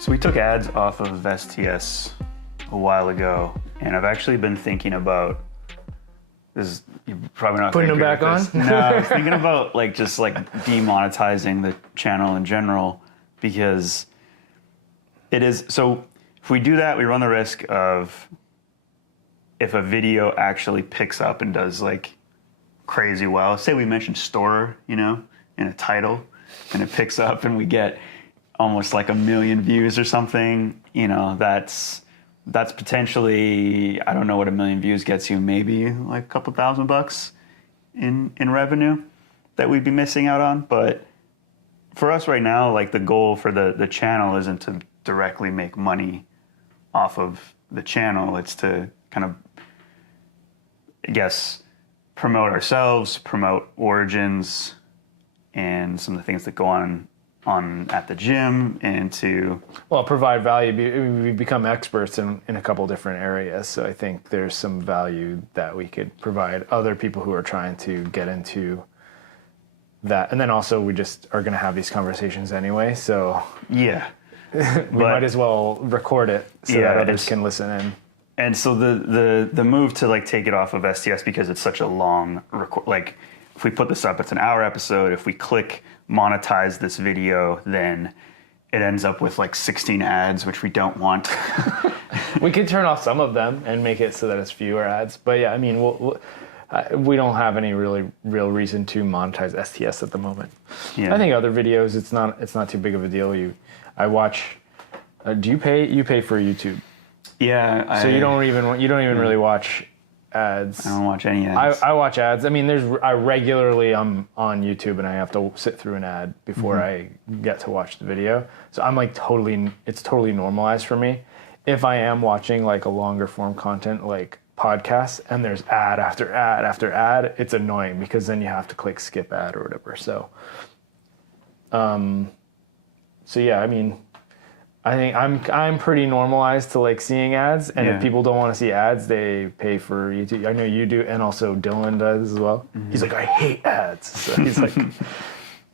So we took ads off of STS a while ago, and I've actually been thinking about this. You're probably not putting them back on. No, I was thinking about just demonetizing the channel in general, because it is so. If we do that, we run the risk of, if a video actually picks up and does crazy well. Say we mentioned Storer, in a title, and it picks up and we get almost 1 million views or something. That's potentially, I don't know what 1 million views gets you, maybe a couple $1,000 in revenue that we'd be missing out on. But for us right now, the goal for the channel isn't to directly make money off of the channel. It's to kind of, I guess, promote ourselves, promote Origins, and some of the things that go on at the gym, and to provide value. We become experts in a couple different areas, so I think there's some value that we could provide other people who are trying to get into that. And then also, we just are going to have these conversations anyway, so yeah, we might as well record it so that others can listen in. And so the move to take it off of STS, because it's such a long record. If we put this up, it's an hour episode. If we click monetize this video, then it ends up with 16 ads, which we don't want. We could turn off some of them and make it so that it's fewer ads. But yeah, I mean, we don't have any real reason to monetize STS at the moment. Yeah. I think other videos, it's not too big of a deal. I watch. Do you pay? You pay for YouTube. Yeah. So you don't even really watch ads. I don't watch any ads. I watch ads. I mean, I regularly I'm on YouTube and I have to sit through an ad before I get to watch the video. So I'm it's totally normalized for me. If I am watching a longer form content like podcasts and there's ad after ad after ad, it's annoying, because then you have to click skip ad or whatever. So yeah, I mean, I think I'm pretty normalized to seeing ads, and if people don't want to see ads, they pay for YouTube. I know you do, and also Dylan does as well. Mm-hmm. He's I hate ads, so he's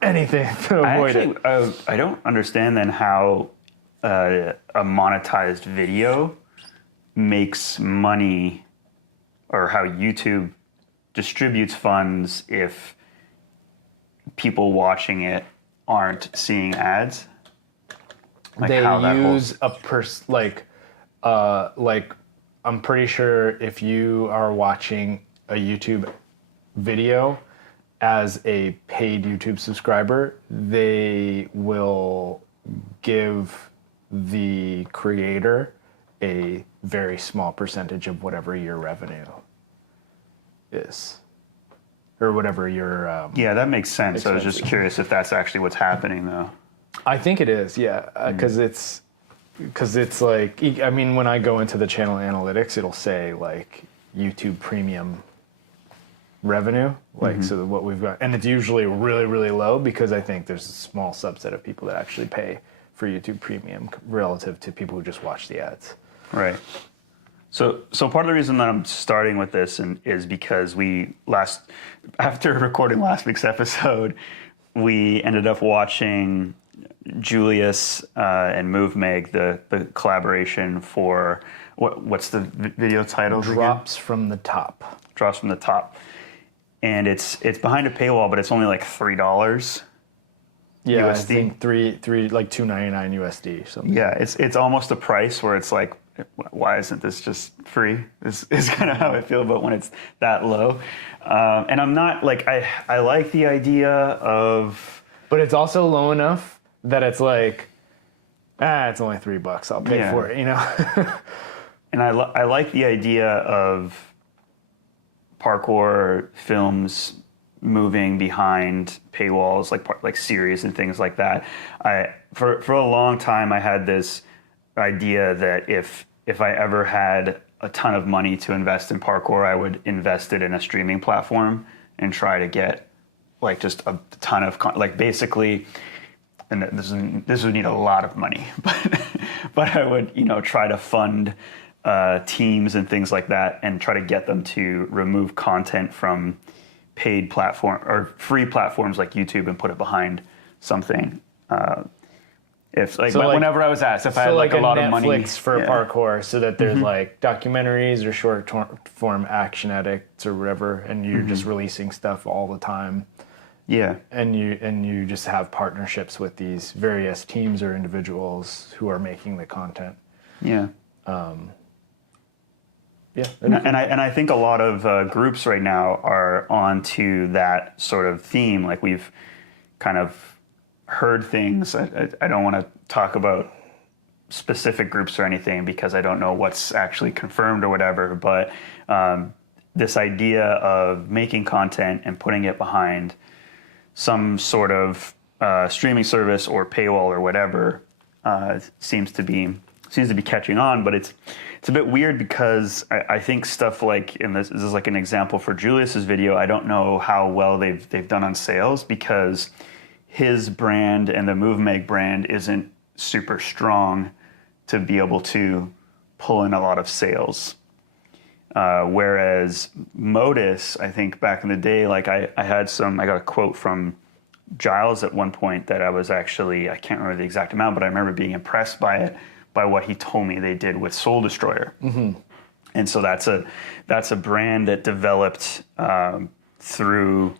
anything to avoid it. I don't understand then how a monetized video makes money, or how YouTube distributes funds if people watching it aren't seeing ads. They use I'm pretty sure if you are watching a YouTube video as a paid YouTube subscriber, they will give the creator a very small percentage of whatever your revenue is, or whatever your yeah, that makes sense. I was just curious if that's actually what's happening, though. I think it is, yeah, because it's I mean, when I go into the channel analytics, it'll say YouTube Premium revenue, so what we've got, and it's usually really, really low, because I think there's a small subset of people that actually pay for YouTube Premium relative to people who just watch the ads. Right. So part of the reason that I'm starting with this is because after recording last week's episode, we ended up watching Julius and MoveMeg, the collaboration for what's the video title? Drops from the Top. Drops from the Top, and it's behind a paywall, but it's only $3. Yeah, USD. I think $2.99 USD. Something. Yeah, it's almost a price where it's why isn't this just free? Is kind of how I feel about when it's that low, and I'm not I like the idea of, but it's also low enough that it's it's only $3. I'll pay for it, And I like the idea of parkour films moving behind paywalls, like series and things like that. For a long time, I had this idea that if I ever had a ton of money to invest in parkour, I would invest it in a streaming platform and try to get just a ton of basically. And this would need a lot of money, but I would try to fund teams and things like that, and try to get them to remove content from paid platform or free platforms like YouTube and put it behind something. If like, So, like- whenever I was asked if I had So like a lot of money Netflix for yeah. parkour, so that there's like documentaries or short form action edits or whatever, and you're just releasing stuff all the time. Yeah. And you just have partnerships with these various teams or individuals who are making the content. Yeah. Yeah. And I think a lot of groups right now are onto that sort of theme. Like we've kind of heard things. I don't want to talk about specific groups or anything because I don't know what's actually confirmed or whatever. But this idea of making content and putting it behind some sort of streaming service or paywall or whatever seems to be catching on, but it's a bit weird because I think stuff like, and this is like an example for Julius's video, I don't know how well they've done on sales because his brand and the MoveMeg brand isn't super strong to be able to pull in a lot of sales. Whereas Modus, I think back in the day, like I got a quote from Giles at one point that I can't remember the exact amount, but I remember being impressed by it, by what he told me they did with Soul Destroyer. And so that's a brand that developed through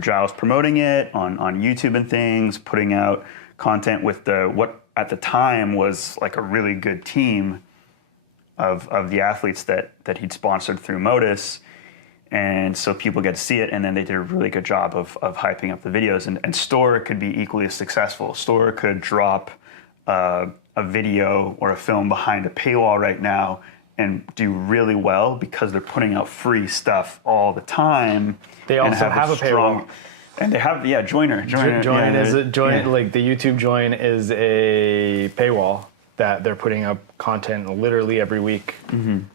Giles promoting it on YouTube and things, putting out content with what at the time was like a really good team of the athletes that he'd sponsored through Modus. And so people get to see it, and then they did a really good job of hyping up the videos. And Store could be equally as successful. Store could drop a video or a film behind a paywall right now and do really well because they're putting out free stuff all the time. They also have a paywall. And they have, Joiner. Join is like the YouTube Join is a paywall that they're putting up content literally every week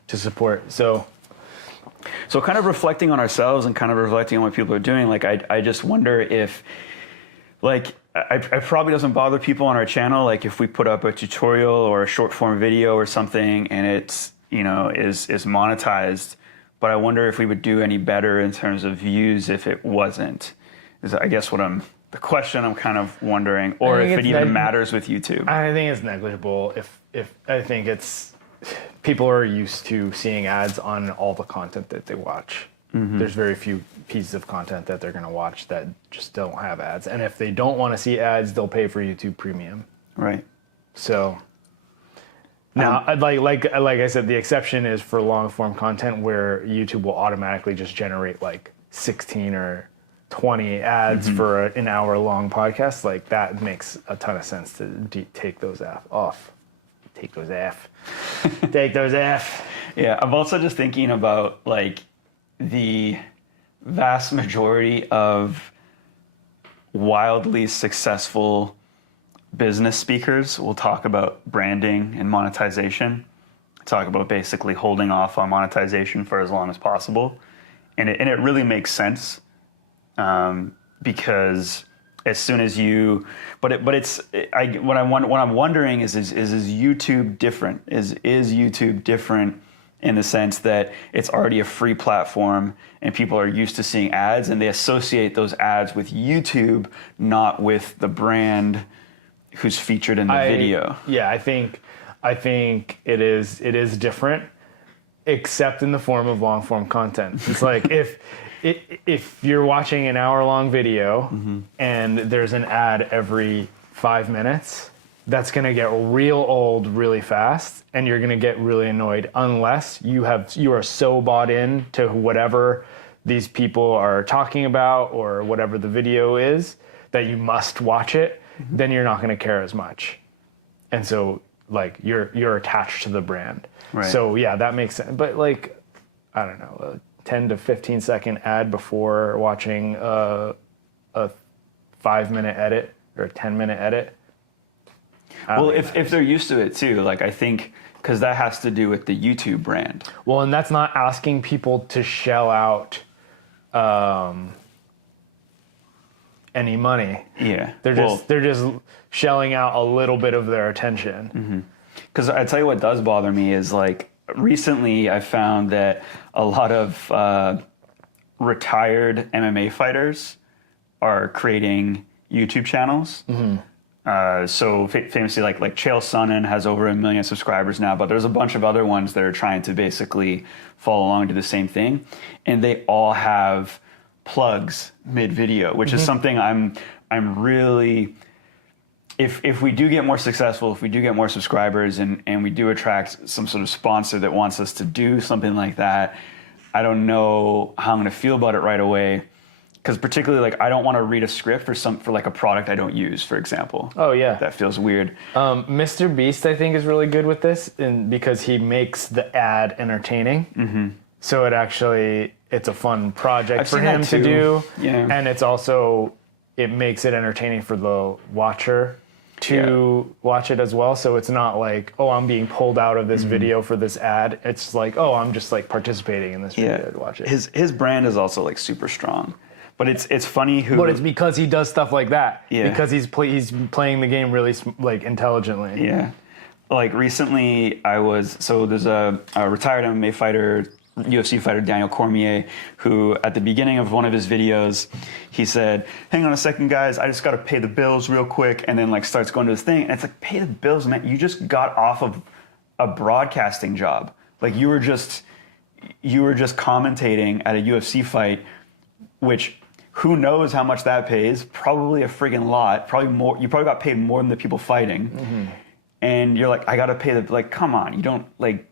to support. So kind of reflecting on ourselves and kind of reflecting on what people are doing, like I just wonder if, like, it probably doesn't bother people on our channel, like if we put up a tutorial or a short form video or something and it's, is monetized, but I wonder if we would do any better in terms of views if it wasn't, is I guess the question I'm kind of wondering, or if it even matters with YouTube. I think it's negligible. If I think it's, people are used to seeing ads on all the content that they watch. There's very few pieces of content that they're going to watch that just don't have ads. And if they don't want to see ads, they'll pay for YouTube Premium. Right. So now, like I said, the exception is for long form content where YouTube will automatically just generate like 16 or 20 ads for an hour long podcast. Like that makes a ton of sense to take those off. Take those off. Take those off. Yeah, I'm also just thinking about like the vast majority of wildly successful business speakers will talk about branding and monetization, talk about basically holding off on monetization for as long as possible. And it really makes sense because as soon as you, what I'm wondering is YouTube different? Is YouTube different in the sense that it's already a free platform and people are used to seeing ads and they associate those ads with YouTube, not with the brand who's featured in the video? Yeah, I think it is different, except in the form of long form content. It's like if you're watching an hour long video and there's an ad every 5 minutes, that's going to get real old really fast and you're going to get really annoyed unless you are so bought in to whatever these people are talking about or whatever the video is that you must watch it. Then you're not going to care as much. And so like you're attached to the brand. Right. So yeah, that makes sense. But like, I don't know, 10 to 15 second ad before watching a 5 minute edit or a 10-minute edit. Well, if they're used to it too, like I think, because that has to do with the YouTube brand. Well, and that's not asking people to shell out any money. Yeah. They're just shelling out a little bit of their attention. Because I tell you what does bother me is like recently I found that a lot of retired MMA fighters are creating YouTube channels So famously, like Chael Sonnen has over 1 million subscribers now, but there's a bunch of other ones that are trying to basically follow along and do the same thing, and they all have plugs mid video, which is something I'm really. If we do get more successful, if we do get more subscribers, and we do attract some sort of sponsor that wants us to do something like that, I don't know how I'm going to feel about it right away. Because particularly, like, I don't want to read a script for like a product I don't use, for example. Oh yeah, that feels weird. Mr. Beast, I think, is really good with this, and because he makes the ad entertaining. Mm-hmm. So it's a fun project for him to do, and it makes it entertaining for the watcher to watch it as well. So it's not like, oh, I'm being pulled out of this video for this ad. It's like, oh, I'm just like participating in this video to watch it. His brand is also like super strong. But it's funny who. But it's because he does stuff like that. Yeah. Because he's playing the game really like intelligently. Yeah. Like recently, there's a retired MMA fighter, UFC fighter, Daniel Cormier, who at the beginning of one of his videos, he said, "Hang on a second, guys, I just got to pay the bills real quick," and then like starts going to his thing, and it's like, pay the bills, man. You just got off of a broadcasting job. Like you were just commentating at a UFC fight, which. Who knows how much that pays? Probably a friggin' lot. Probably more. You probably got paid more than the people fighting. Mm-hmm. And you're like, I got to pay like, come on. You don't, like,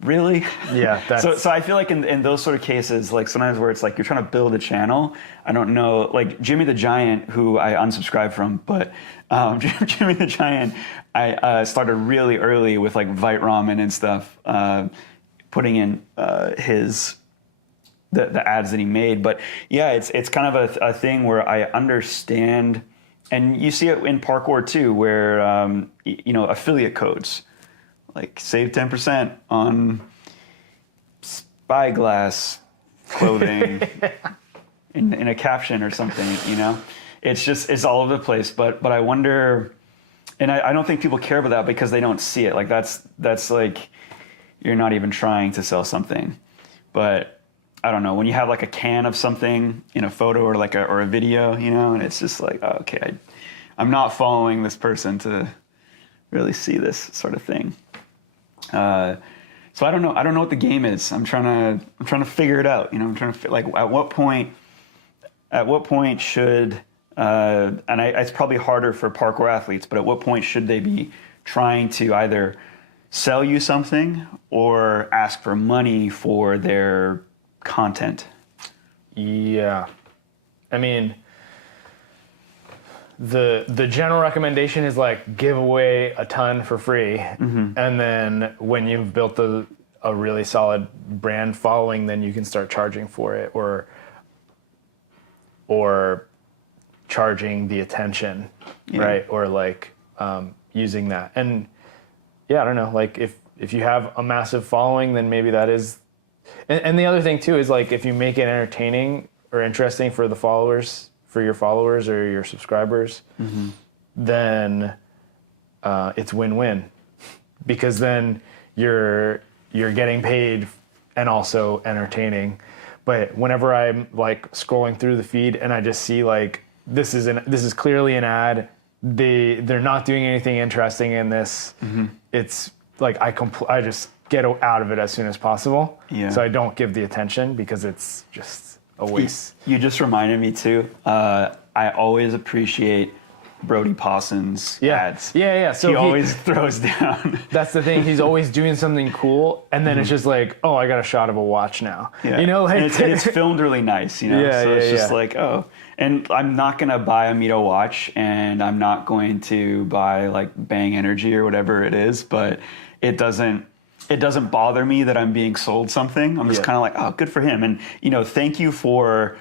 really? Yeah. So I feel like in those sort of cases, like sometimes where it's like you're trying to build a channel, I don't know, like Jimmy the Giant, who I unsubscribed from, but Jimmy the Giant, I started really early with like Vite Ramen and stuff, putting in the ads that he made. But yeah, it's kind of a thing where I understand, and you see it in parkour too, where affiliate codes, like save 10% on spyglass clothing in a caption or something, it's all over the place. But I wonder, and I don't think people care about that because they don't see it. Like that's like, you're not even trying to sell something. But I don't know, when you have like a can of something in a photo or like or a video, and it's just like, oh, okay, I'm not following this person to really see this sort of thing. So I don't know what the game is. I'm trying to figure it out. I'm trying to like at what point should it's probably harder for parkour athletes, but at what point should they be trying to either sell you something or ask for money for their content? Yeah. I mean, the general recommendation is like give away a ton for free. Mm-hmm. And then when you've built a really solid brand following, then you can start charging for it or charging the attention, right? Or like using that. And yeah, I don't know, like if you have a massive following, then maybe that is. And the other thing too is like if you make it entertaining or interesting for your followers or your subscribers, mm-hmm. then it's win-win, because then you're getting paid and also entertaining. But whenever I'm like scrolling through the feed and I just see like this is clearly an ad, they're not doing anything interesting in this. Mm-hmm. It's like I just get out of it as soon as possible. Yeah. So I don't give the attention because it's just a waste. You just reminded me too. I always appreciate Brody Pawson's ads. Yeah. So he always throws down. That's the thing. He's always doing something cool, and then it's just like, oh, I got a shot of a watch now. Yeah. Like and it's filmed really nice. Yeah, so it's just like, oh. And I'm not gonna buy a Mito watch, and I'm not going to buy like Bang Energy or whatever it is, but it doesn't bother me that I'm being sold something. I'm just kind of like, oh, good for him. And, thank you for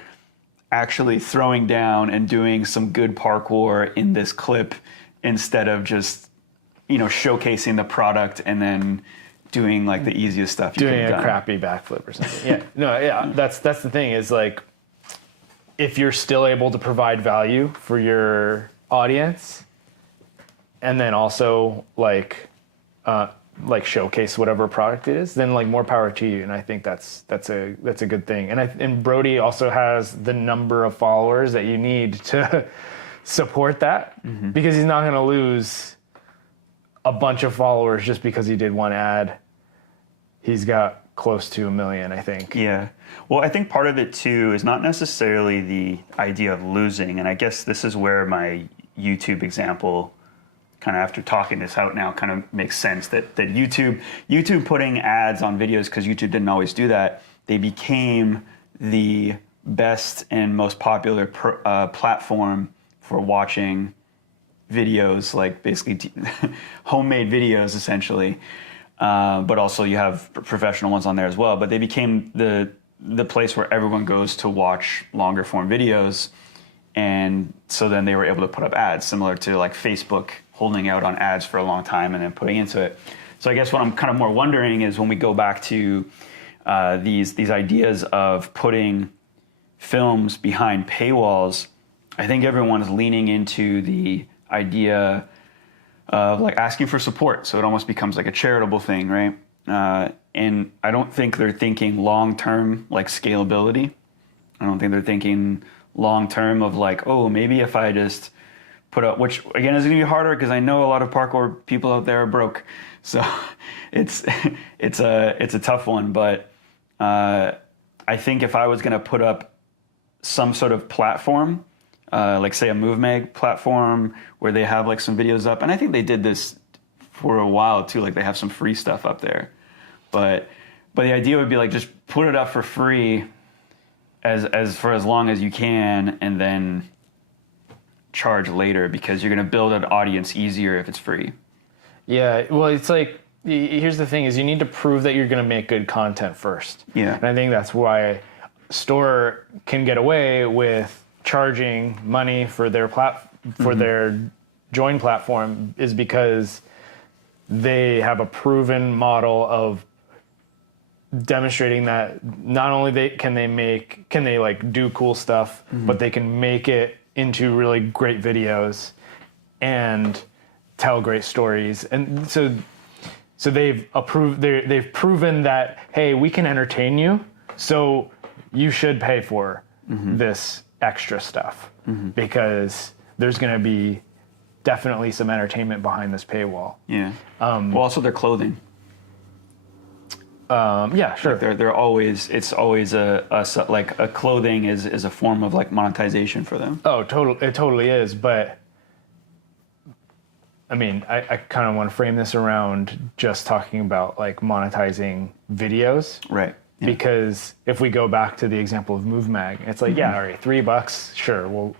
actually throwing down and doing some good parkour in this clip instead of just, showcasing the product and then doing like the easiest stuff you doing a crappy backflip or something. That's the thing is like, if you're still able to provide value for your audience and then also like showcase whatever product it is, then like more power to you. And I think that's a good thing. And Brody also has the number of followers that you need to support that because he's not going to lose a bunch of followers just because he did one ad. He's got close to 1 million, I think. Yeah. Well, I think part of it too is not necessarily the idea of losing, and I guess this is where my YouTube example, kind of after talking this out now, kind of makes sense that YouTube putting ads on videos, because YouTube didn't always do that, they became the best and most popular platform for watching videos, like basically homemade videos essentially. But also you have professional ones on there as well. But they became the place where everyone goes to watch longer form videos. And so then they were able to put up ads, similar to like Facebook holding out on ads for a long time and then putting into it. So I guess what I'm kind of more wondering is when we go back to these ideas of putting films behind paywalls, I think everyone's leaning into the idea of like asking for support. So it almost becomes like a charitable thing, right? And I don't think they're thinking long-term like scalability. I don't think they're thinking long-term of like, oh, maybe if I just put up, which again is going to be harder because I know a lot of parkour people out there are broke. So it's a tough one. But I think if I was going to put up some sort of platform, like say a MoveMag platform where they have like some videos up, and I think they did this for a while too, like they have some free stuff up there, but the idea would be like just put it up for free for as long as you can, and then charge later, because you're going to build an audience easier if it's free. Yeah, well, it's like, here's the thing is you need to prove that you're going to make good content first. Yeah. And I think that's why store can get away with charging money for their their join platform, is because they have a proven model of demonstrating that not only can they like do cool stuff, but they can make it into really great videos and tell great stories. And so they've proven that, hey, we can entertain you, so you should pay for this extra stuff, because there's going to be definitely some entertainment behind this paywall. Yeah. Well, also their clothing. Yeah, sure. Like they're always, it's always a clothing is a form of like monetization for them. Oh, it totally is. But I mean, I kind of want to frame this around just talking about like monetizing videos. Right. Yeah. Because if we go back to the example of MoveMag, it's like, yeah, all right, $3, sure, we'll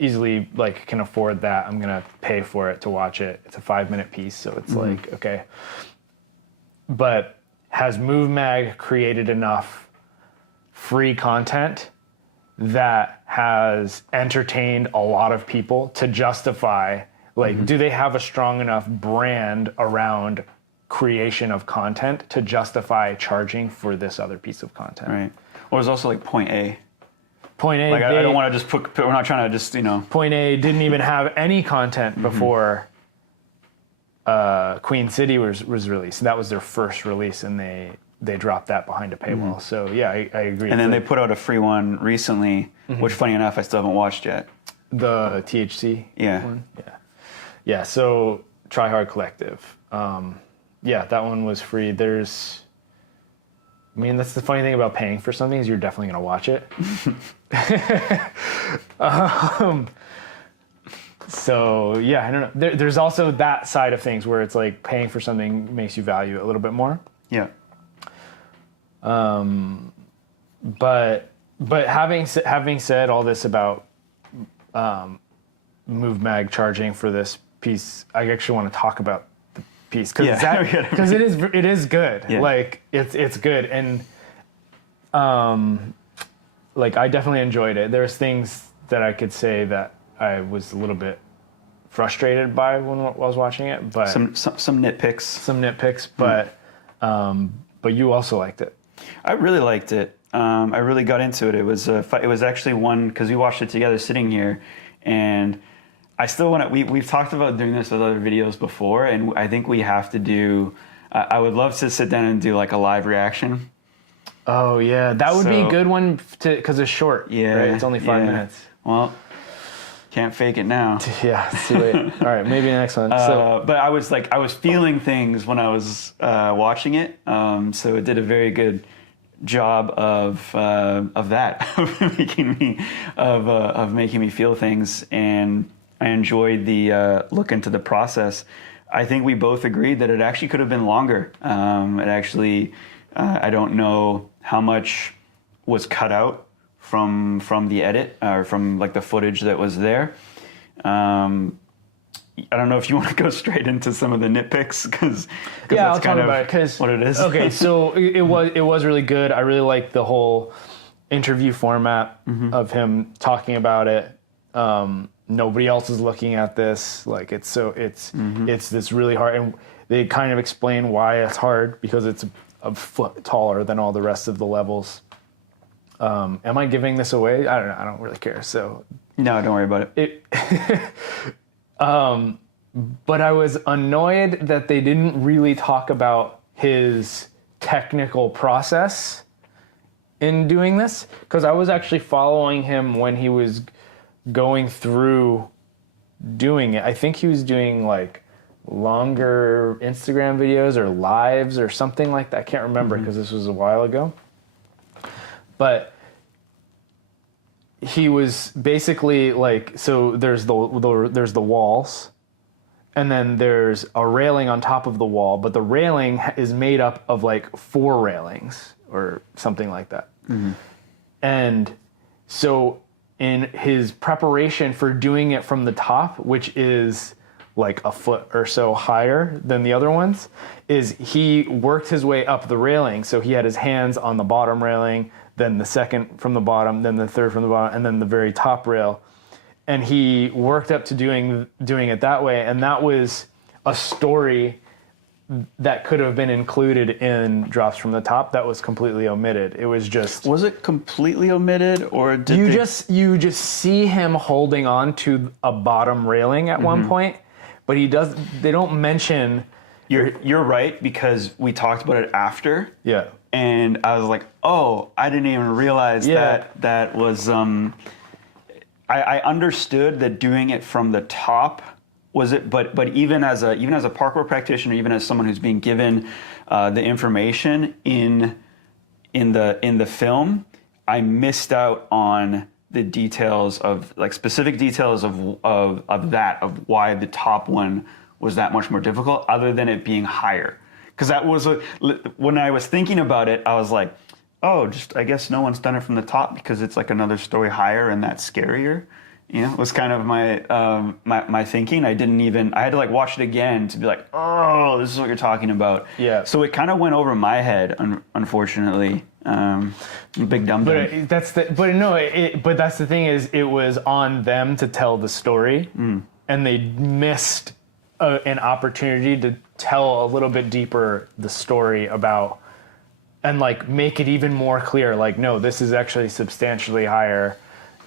easily like can afford that. I'm gonna pay for it to watch it. It's a 5-minute piece, so it's like, okay. But has MoveMag created enough free content that has entertained a lot of people to justify, like, do they have a strong enough brand around creation of content to justify charging for this other piece of content? Right. Or there's also like Point A. Point A. Like I don't want to just put. We're not trying to just Point A didn't even have any content before Queen City was released. That was their first release, and they dropped that behind a paywall. So yeah, I agree. And then they put out a free one recently, which funny enough I still haven't watched yet. The THC one? Yeah. Yeah, so Try Hard Collective. Yeah, that one was free. That's the funny thing about paying for something is you're definitely going to watch it. So yeah, I don't know. There's also that side of things where it's like paying for something makes you value it a little bit more. Yeah. But having said all this about MoveMag charging for this piece, I actually want to talk about the piece because it is good. Yeah. Like it's good, and like I definitely enjoyed it. There's things that I could say that I was a little bit frustrated by when I was watching it, but some nitpicks. But you also liked it. I really liked it. I really got into it. It was actually one, because we watched it together sitting here, and I still want to. We've talked about doing this with other videos before, and I think we have to do. I would love to sit down and do like a live reaction. Oh yeah, that would be a good one because it's short. Yeah, right? It's only 5 minutes. Well, Can't fake it now. Yeah, it's too late. All right, maybe the next one. So, But I was feeling things when I was watching it, so it did a very good job of that, of making me feel things, and I enjoyed the look into the process. I think we both agreed that it actually could have been longer. It actually, I don't know how much was cut out from the edit or from like the footage that was there. I don't know if you want to go straight into some of the nitpicks because yeah, I'll talk about it because what it is. Okay, so it was really good. I really liked the whole interview format of him talking about it. Nobody else is looking at this. Like it's this really hard, and they kind of explain why it's hard because it's a foot taller than all the rest of the levels. Am I giving this away? I don't know. I don't really care. So no, don't worry about it. But I was annoyed that they didn't really talk about his technical process in doing this, because I was actually following him when he was going through doing it. I think he was doing like longer Instagram videos or lives or something like that. I can't remember because this was a while ago. But he was basically like, so there's the walls, and then there's a railing on top of the wall, but the railing is made up of like 4 railings or something like that. And so in his preparation for doing it from the top, which is like a foot or so higher than the other ones, is he worked his way up the railing. So he had his hands on the bottom railing, then the second from the bottom, then the third from the bottom, and then the very top rail. And he worked up to doing it that way. And that was a story that could have been included in Drops from the Top that was completely omitted. It was just... Was it completely omitted, or did you just see him holding on to a bottom railing at one point, but they don't mention... You're right, because we talked about it after. Yeah. And I was like, oh, I didn't even realize that was... I understood that doing it from the top was it, but even as a parkour practitioner, even as someone who's being given the information in the film, I missed out on the details of like specific details of why the top one was that much more difficult, other than it being higher. Because that was when I was thinking about it, I was like, oh, just I guess no one's done it from the top because it's like another story higher and that's scarier. You know, was kind of my my thinking. I had to like watch it again to be like, oh, this is what you're talking about. Yeah. So it kind of went over my head, unfortunately. Big dumb. But that's the thing is, it was on them to tell the story, and they missed an opportunity to tell a little bit deeper the story about, and like make it even more clear. Like, no, this is actually substantially higher.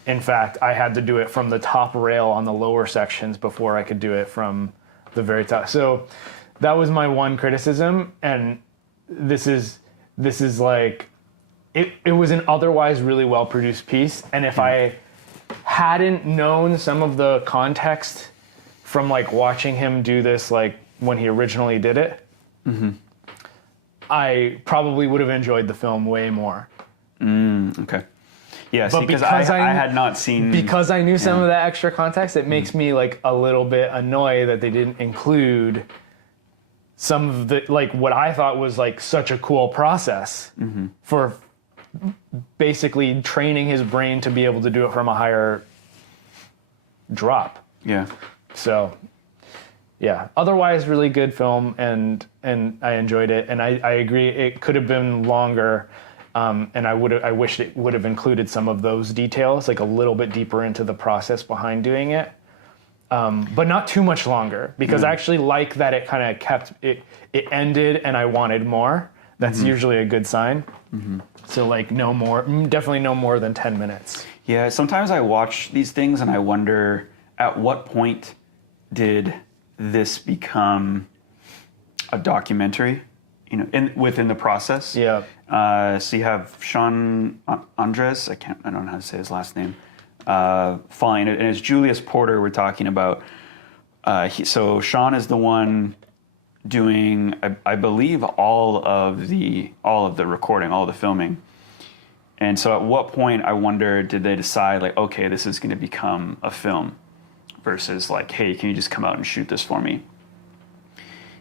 In fact, I had to do it from the top rail on the lower sections before I could do it from the very top. So that was my one criticism, and this is like, it was an otherwise really well produced piece, and if I hadn't known some of the context from like watching him do this like when he originally did it, I probably would have enjoyed the film way more. Okay. Yeah, because I had not seen... Because I knew some of that extra context, it makes me like a little bit annoyed that they didn't include some of the, like what I thought was like such a cool process for basically training his brain to be able to do it from a higher drop. Yeah. So, yeah. Otherwise, really good film, and I enjoyed it, and I agree it could have been longer. And I wished it would have included some of those details, like a little bit deeper into the process behind doing it, but not too much longer, because I actually like that it kind of kept it. It ended, and I wanted more. That's usually a good sign. So like definitely no more than 10 minutes. Yeah, sometimes I watch these things and I wonder at what point did this become a documentary? You know, within the process. Yeah. So you have Sean Andres. I don't know how to say his last name. fine. And it's Julius Porter we're talking about. So Sean is the one doing, I believe, all of the recording, all of the filming. And so at what point, I wonder, did they decide, like, okay, this is going to become a film versus like, hey, can you just come out and shoot this for me?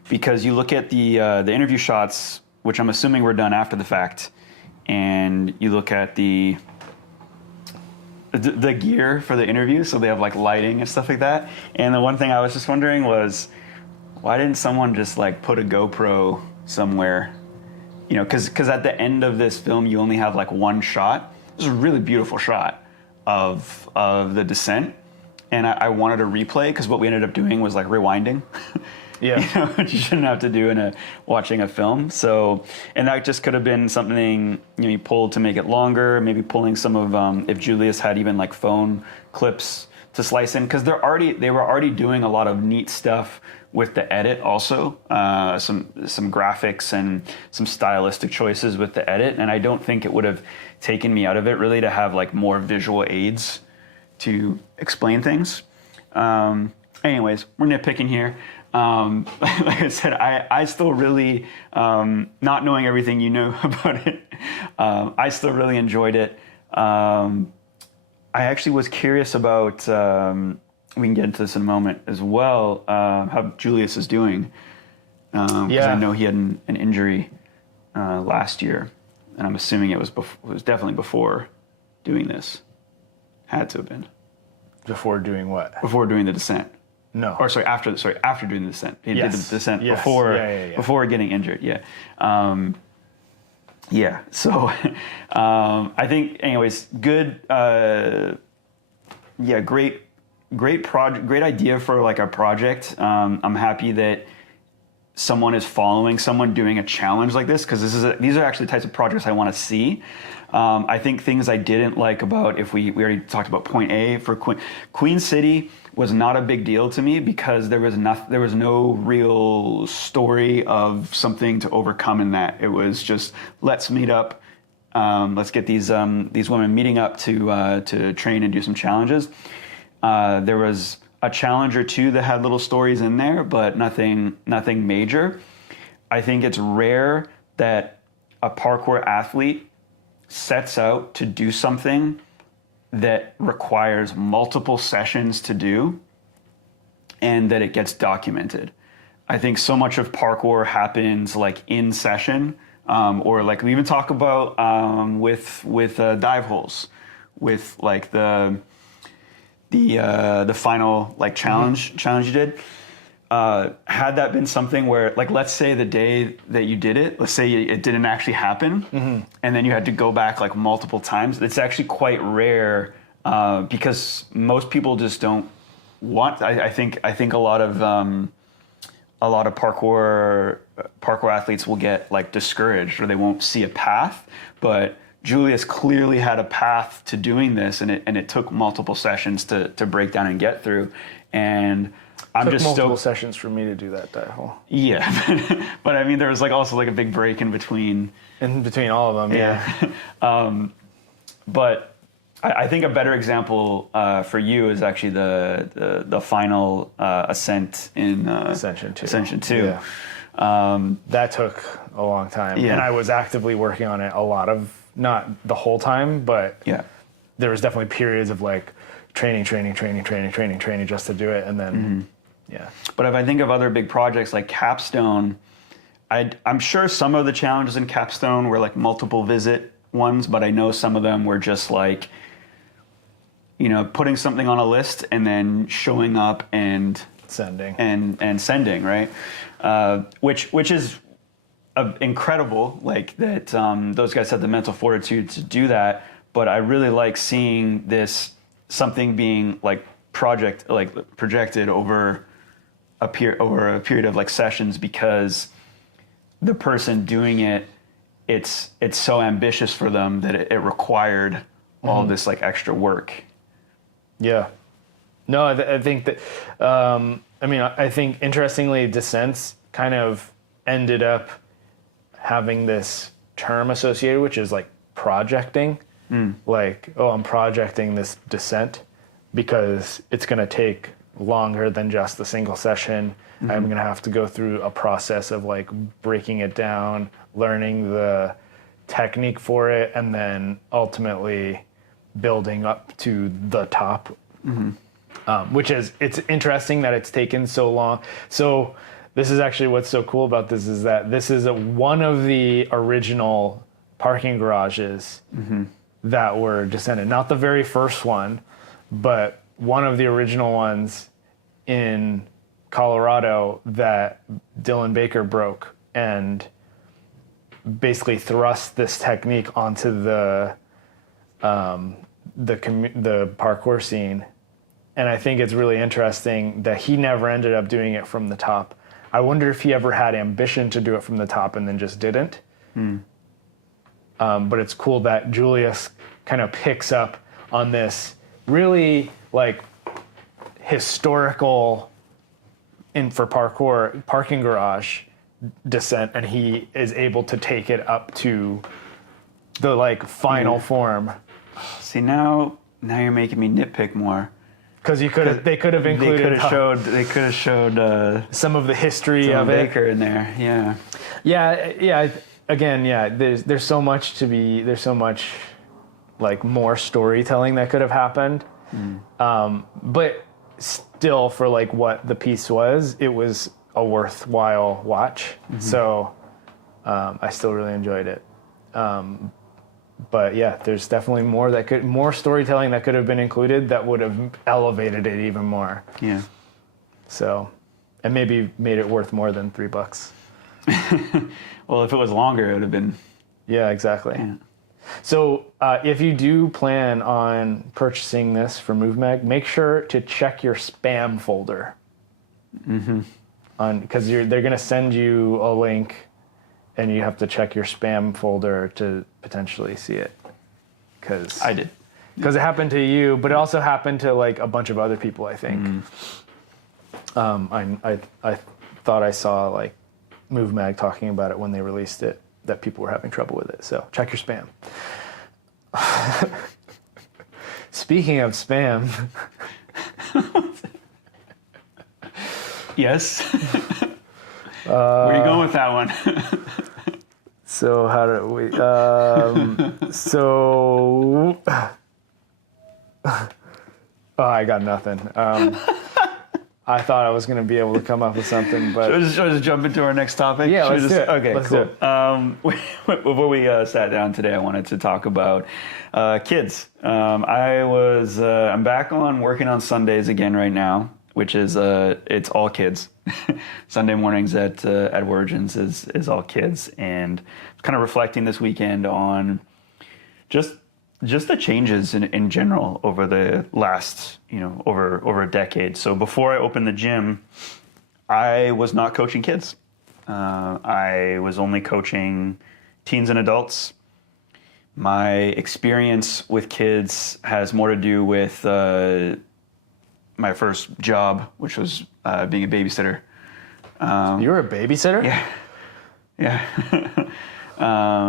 Because you look at the interview shots, which I'm assuming were done after the fact, and you look at the gear for the interview, so they have like lighting and stuff like that. And the one thing I was just wondering was, why didn't someone just like put a GoPro somewhere? You know, because at the end of this film, you only have like one shot. This is a really beautiful shot of the descent, and I wanted to replay, because what we ended up doing was like rewinding. Yeah. You know, which you shouldn't have to do in watching a film. So, and that just could have been something, you know, you pulled to make it longer, maybe pulling some of, if Julius had even like phone clips to slice in, because they were already doing a lot of neat stuff with the edit also, some graphics and some stylistic choices with the edit. And I don't think it would have taken me out of it really to have like more visual aids to explain things. Anyways, we're nitpicking here. Like I said, I still really, not knowing everything you know about it, I still really enjoyed it. I actually was curious about, we can get into this in a moment as well, how Julius is doing. Because I know he had an injury last year, and I'm assuming it was definitely before doing this. Had to have been. Before doing what? Before doing the descent. No. Or after doing the descent. He did the descent Yes. before getting injured. Yeah. Yeah. So I think, anyways, good. Great project. Great idea for like a project. I'm happy that someone is following someone doing a challenge like this, because these are actually the types of projects I want to see. I think things I didn't like about, if we already talked about point A for Queen City was not a big deal to me, because there was no real story of something to overcome in that. It was just, let's meet up, let's get these women meeting up to train and do some challenges. There was a challenge or two that had little stories in there, but nothing major. I think it's rare that a parkour athlete sets out to do something that requires multiple sessions to do, and that it gets documented. I think so much of parkour happens like in session, or like we even talk about with dive holes, with like the final like challenge you did. Had that been something where, like, let's say the day that you did it, let's say it didn't actually happen, and then you had to go back like multiple times, it's actually quite rare, because most people just don't want. I think a lot of parkour athletes will get like discouraged, or they won't see a path. But Julius clearly had a path to doing this, and it took multiple sessions to break down and get through. And I'm just multiple sessions for me to do that dive hole. Yeah, but I mean, there was like also like a big break in between. In between all of them, yeah. But I think a better example for you is actually the final ascent in Ascension 2. Ascension 2. Yeah. That took a long time, Yeah. and I was actively working on it a lot of, not the whole time, but there was definitely periods of like training just to do it, and then But if I think of other big projects like Capstone, I'm sure some of the challenges in Capstone were like multiple visit ones, but I know some of them were just like, you know, putting something on a list and then showing up and sending and sending, right? Which is incredible, like that those guys had the mental fortitude to do that. But I really like seeing something being like projected over a period of like sessions, because the person doing it's so ambitious for them that it required all this like extra work. Yeah. No, I think that, I think interestingly, Descents kind of ended up having this term associated, which is like projecting. Like, oh, I'm projecting this descent because it's going to take longer than just a single session. I'm going to have to go through a process of like breaking it down, learning the technique for it, and then ultimately building up to the top. Which is, it's interesting that it's taken so long. So this is actually what's so cool about this is that this is one of the original parking garages that were descended. Not the very first one, but one of the original ones in Colorado that Dylan Baker broke and basically thrust this technique onto the parkour scene. And I think it's really interesting that he never ended up doing it from the top. I wonder if he ever had ambition to do it from the top and then just didn't. But it's cool that Julius kind of picks up on this really like historical for parkour parking garage descent, and he is able to take it up to the like final form. See, now you're making me nitpick more. Because they could have included They could have showed some of the history of it. Baker in there. Yeah. Again, there's so much there's so much like more storytelling that could have happened. But still, for like what the piece was, it was a worthwhile watch. So I still really enjoyed it. But yeah, there's definitely more storytelling that could have been included that would have elevated it even more. Yeah. So, and maybe made it worth more than $3. Well, if it was longer, it would have been. Yeah, exactly. Yeah. So if you do plan on purchasing this for MoveMag, make sure to check your spam folder. Because they're going to send you a link, and you have to check your spam folder to potentially see it. Because I did. Because it happened to you, but it also happened to like a bunch of other people, I think. I thought I saw like MoveMag talking about it when they released it, that people were having trouble with it. So check your spam. Speaking of spam. Yes. Where are you going with that one? So how do we? I got nothing. I thought I was going to be able to come up with something, but Should I just jump into our next topic? Yeah, Should let's we do it. Okay, Let's cool. do it. Before we sat down today, I wanted to talk about kids. I'm back on working on Sundays again right now, which is it's all kids. Sunday mornings at Origins is all kids, and kind of reflecting this weekend on just the changes in general over the last, over a decade. So before I opened the gym, I was not coaching kids. I was only coaching teens and adults. My experience with kids has more to do with my first job, which was being a babysitter. You were a babysitter? Yeah.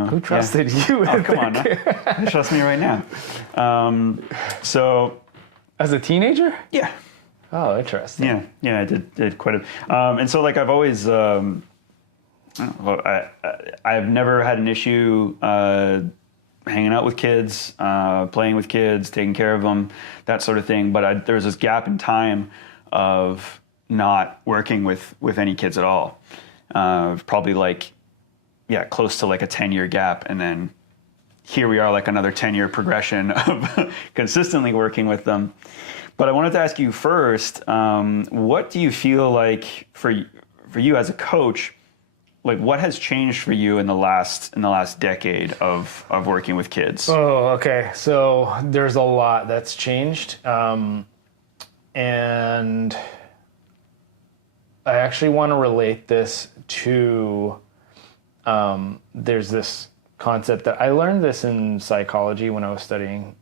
Who trusted you? Oh, come on. Trust me right now. So, as a teenager? Yeah. Oh, interesting. Yeah, I did quite a. And so, like, I've always, I've never had an issue hanging out with kids, playing with kids, taking care of them, that sort of thing. But there was this gap in time of not working with any kids at all. Probably close to like a 10-year gap. And then here we are, like another 10-year progression of consistently working with them. But I wanted to ask you first, what do you feel like for you as a coach, like what has changed for you in the last decade of working with kids? Oh, okay. So there's a lot that's changed. And I actually want to relate this to, there's this concept that I learned this in psychology when I was studying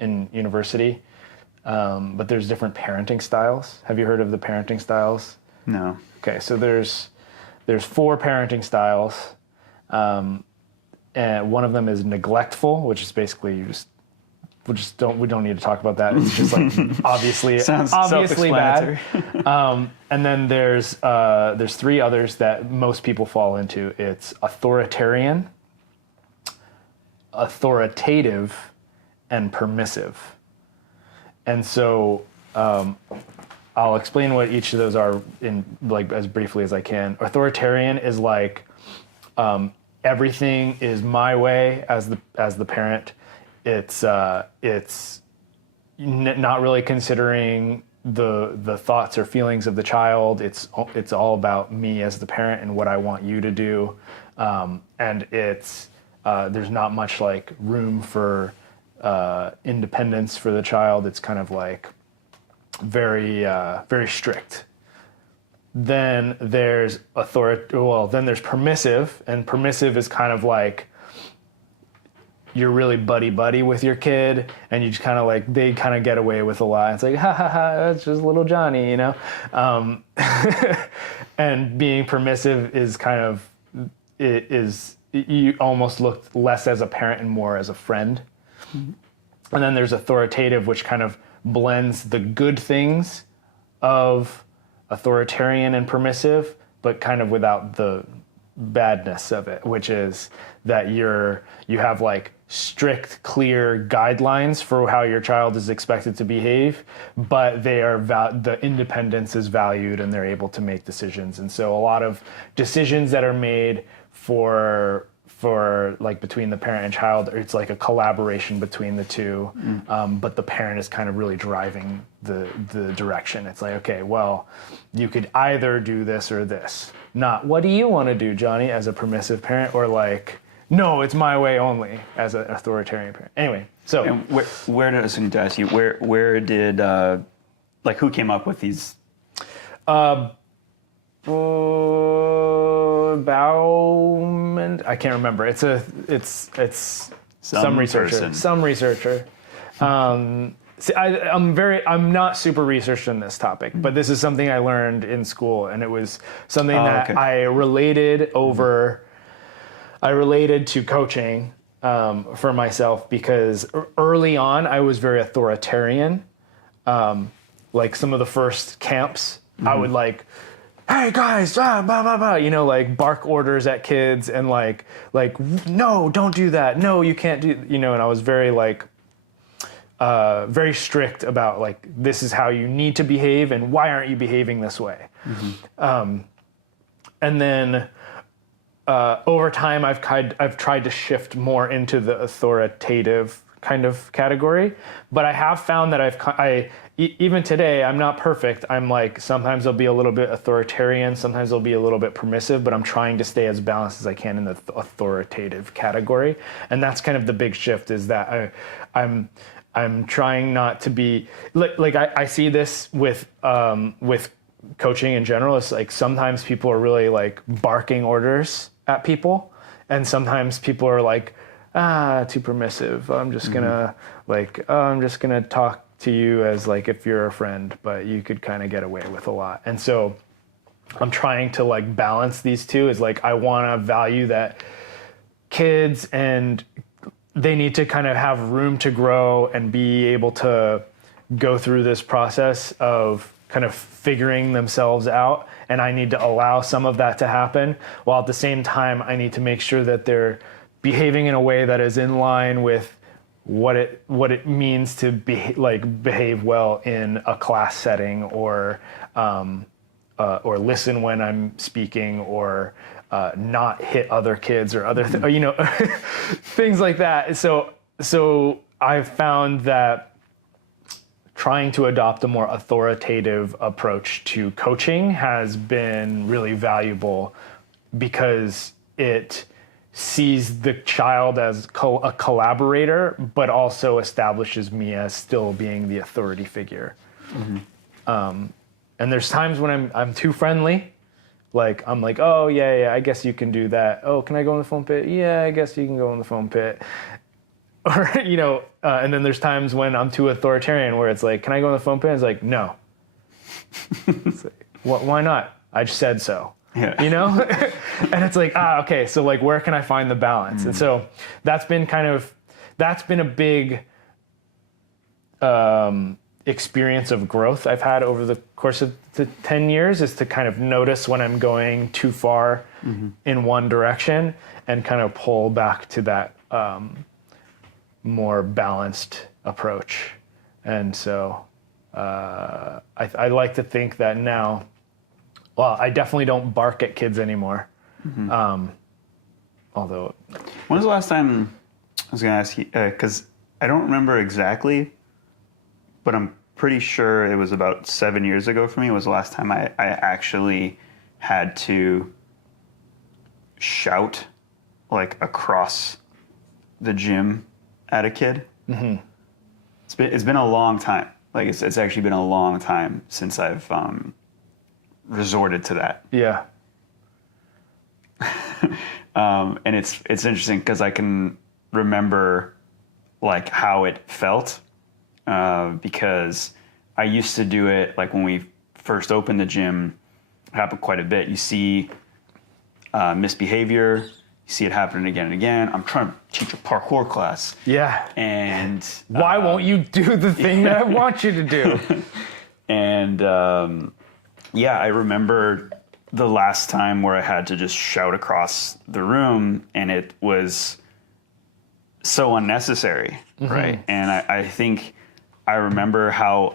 in university. But there's different parenting styles. Have you heard of the parenting styles? No. Okay, so there's 4 parenting styles. and one of them is neglectful, which is basically we don't need to talk about that. It's just like obviously Sounds bad. self-explanatory. And then there's 3 others that most people fall into. It's authoritarian, authoritative, and permissive. And so I'll explain what each of those are in like as briefly as I can. Authoritarian is like everything is my way as the parent. It's not really considering the thoughts or feelings of the child. It's all about me as the parent and what I want you to do. And it's there's not much like room for independence for the child. It's kind of like very strict. Then there's then there's permissive, and permissive is kind of like you're really buddy with your kid, and you just kind of like they kind of get away with a lot. It's like ha ha ha, that's just little Johnny, you know. And being permissive is kind of you almost look less as a parent and more as a friend. Mm-hmm. And then there's authoritative, which kind of blends the good things of authoritarian and permissive, but kind of without the badness of it, which is that you have like strict, clear guidelines for how your child is expected to behave, but the independence is valued and they're able to make decisions. And so a lot of decisions that are made for like between the parent and child, it's like a collaboration between the two, but the parent is kind of really driving the direction. It's like, okay, well, you could either do this or this. Not, what do you want to do, Johnny, as a permissive parent, or like, no, it's my way only as an authoritarian parent. Anyway, so. And where did I need to ask you, where did, like who came up with these? Bauman, I can't remember. It's some researcher. Person. Some researcher. See, I'm not super researched in this topic, but this is something I learned in school, and it was something that I related to coaching for myself, because early on I was very authoritarian. Like some of the first camps, I would like, hey guys, blah, blah, blah, you know, like bark orders at kids and like, no, don't do that. No, you can't do, you know, and I was very like, very strict about like, this is how you need to behave and why aren't you behaving this way? Mm-hmm. And then over time, I've tried to shift more into the authoritative kind of category, but I have found that even today, I'm not perfect. I'm like, sometimes I'll be a little bit authoritarian, sometimes I'll be a little bit permissive, but I'm trying to stay as balanced as I can in the authoritative category. And that's kind of the big shift, is that I'm trying not to be like I see this with coaching in general. It's like sometimes people are really like barking orders at people, and sometimes people are like, too permissive. I'm just gonna I'm just gonna talk to you as like if you're a friend, but you could kind of get away with a lot. And so I'm trying to like balance these two. Is like I want to value that kids, and they need to kind of have room to grow and be able to go through this process of kind of figuring themselves out, and I need to allow some of that to happen, while at the same time I need to make sure that they're behaving in a way that is in line with what it means to behave well in a class setting, or listen when I'm speaking, or not hit other kids or other you know, things like that. So I've found that trying to adopt a more authoritative approach to coaching has been really valuable, because it sees the child as a collaborator, but also establishes me as still being the authority figure. Mm-hmm. And there's times when I'm too friendly. Like, I'm like, oh, yeah, I guess you can do that. Oh, can I go in the foam pit? Yeah, I guess you can go in the foam pit. Or, you know, and then there's times when I'm too authoritarian, where it's like, can I go in the foam pit? It's like, no. It's like, why not? I just said so. Yeah. you know? And it's like, okay, so like where can I find the balance? And so that's been a big experience of growth I've had over the course of the 10 years, is to kind of notice when I'm going too far in one direction and kind of pull back to that more balanced approach. And so I like to think that now, well, I definitely don't bark at kids anymore. Although, when was the last time, I was going to ask you, because I don't remember exactly, but I'm pretty sure it was about 7 years ago for me was the last time I actually had to shout like across the gym at a kid. It's been a long time. Like it's actually been a long time since I've resorted to that. yeah. And it's interesting because I can remember like how it felt, because I used to do it like when we first opened the gym. It happened quite a bit. You see misbehavior. You see it happening again and again. I'm trying to teach a parkour class. Yeah. And why won't you do the thing that I want you to do? And yeah, I remember the last time where I had to just shout across the room, and it was so unnecessary, right? And I think I remember how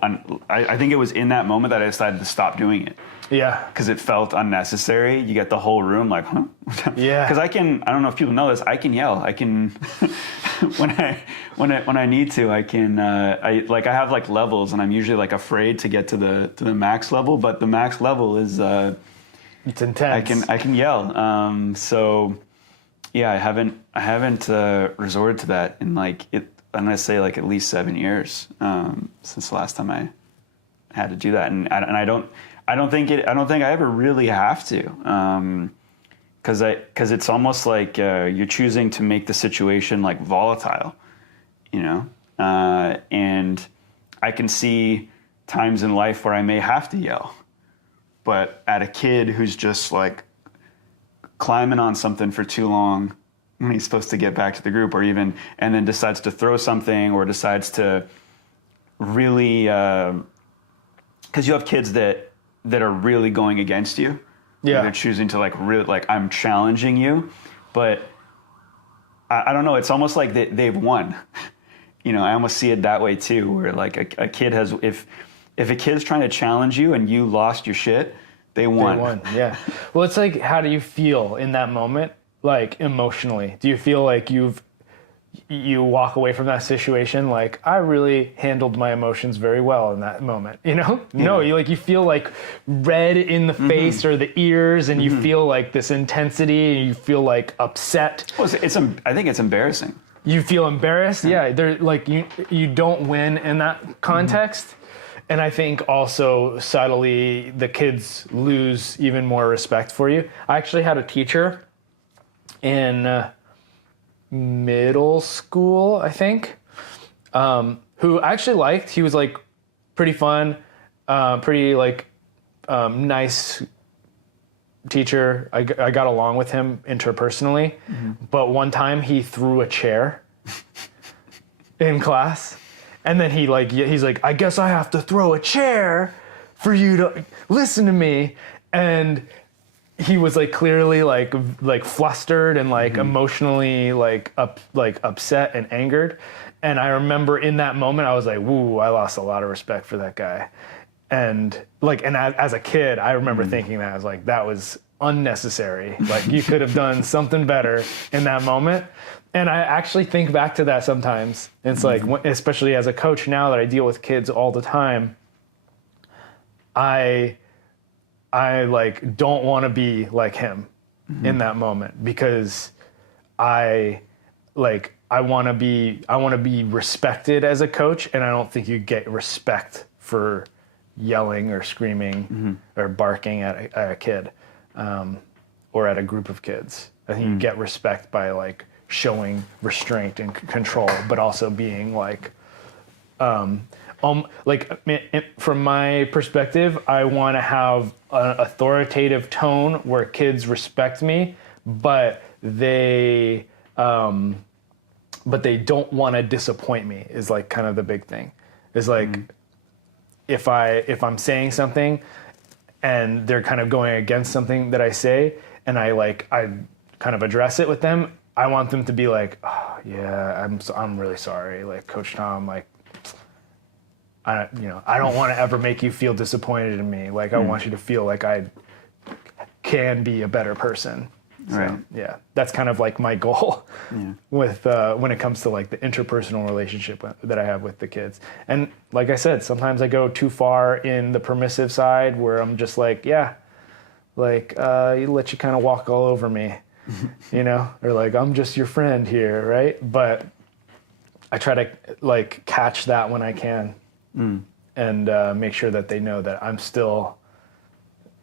I think it was in that moment that I decided to stop doing it. Yeah. Because it felt unnecessary. You get the whole room like, huh? Yeah. Because I don't know if people know this, I can yell. I can, when I need to, I can, I have like levels, and I'm usually like afraid to get to the max level, but the max level is, it's intense. I can yell. So yeah, I haven't resorted to that in like, I'm going to say like at least 7 years, since the last time I had to do that. And I don't think I ever really have to, because it's almost like you're choosing to make the situation like volatile, you know. And I can see times in life where I may have to yell, but at a kid who's just like climbing on something for too long when he's supposed to get back to the group, or even and then decides to throw something, or decides to really, because you have kids that are really going against you. Yeah. They're choosing to like really, like, I'm challenging you, but I don't know. It's almost like they've won. You know, I almost see it that way too, where like a kid has, if a kid's trying to challenge you and you lost your shit, they won. They won, yeah. Well, it's like, how do you feel in that moment? Like emotionally, do you feel like you walk away from that situation like, I really handled my emotions very well in that moment, you know? Yeah. No, you feel like red in the face or the ears, and you feel like this intensity, and you feel like upset. Well, I think it's embarrassing. You feel embarrassed? Yeah, they're like, you don't win in that context. And I think also subtly the kids lose even more respect for you. I actually had a teacher in middle school, I think, who I actually liked. He was like pretty fun, pretty like nice teacher. I got along with him interpersonally, but one time he threw a chair in class, and then he's like, I guess I have to throw a chair for you to listen to me. And he was like clearly like flustered and like emotionally like upset and angered. And I remember in that moment I was like, woo, I lost a lot of respect for that guy. And as a kid, I remember thinking that I was like, that was unnecessary. Like, you could have done something better in that moment. And I actually think back to that sometimes. It's like, especially as a coach now that I deal with kids all the time, I like don't want to be like him in that moment, because I want to be respected as a coach, and I don't think you get respect for yelling or screaming or barking at a kid, or at a group of kids. I think you get respect by like showing restraint and control, but also being like from my perspective, I want to have an authoritative tone where kids respect me, but they don't want to disappoint me is like kind of the big thing. Is like if I'm saying something and they're kind of going against something that I say, and I kind of address it with them, I want them to be like, oh, yeah, I'm really sorry, like Coach Tom, like I don't want to ever make you feel disappointed in me. Like I want you to feel like I can be a better person. So, Right. yeah, that's kind of like my goal with when it comes to like the interpersonal relationship that I have with the kids. And like I said, sometimes I go too far in the permissive side where I'm just like, you let you kind of walk all over me, or like I'm just your friend here, right? But I try to like catch that when I can, and make sure that they know that I'm still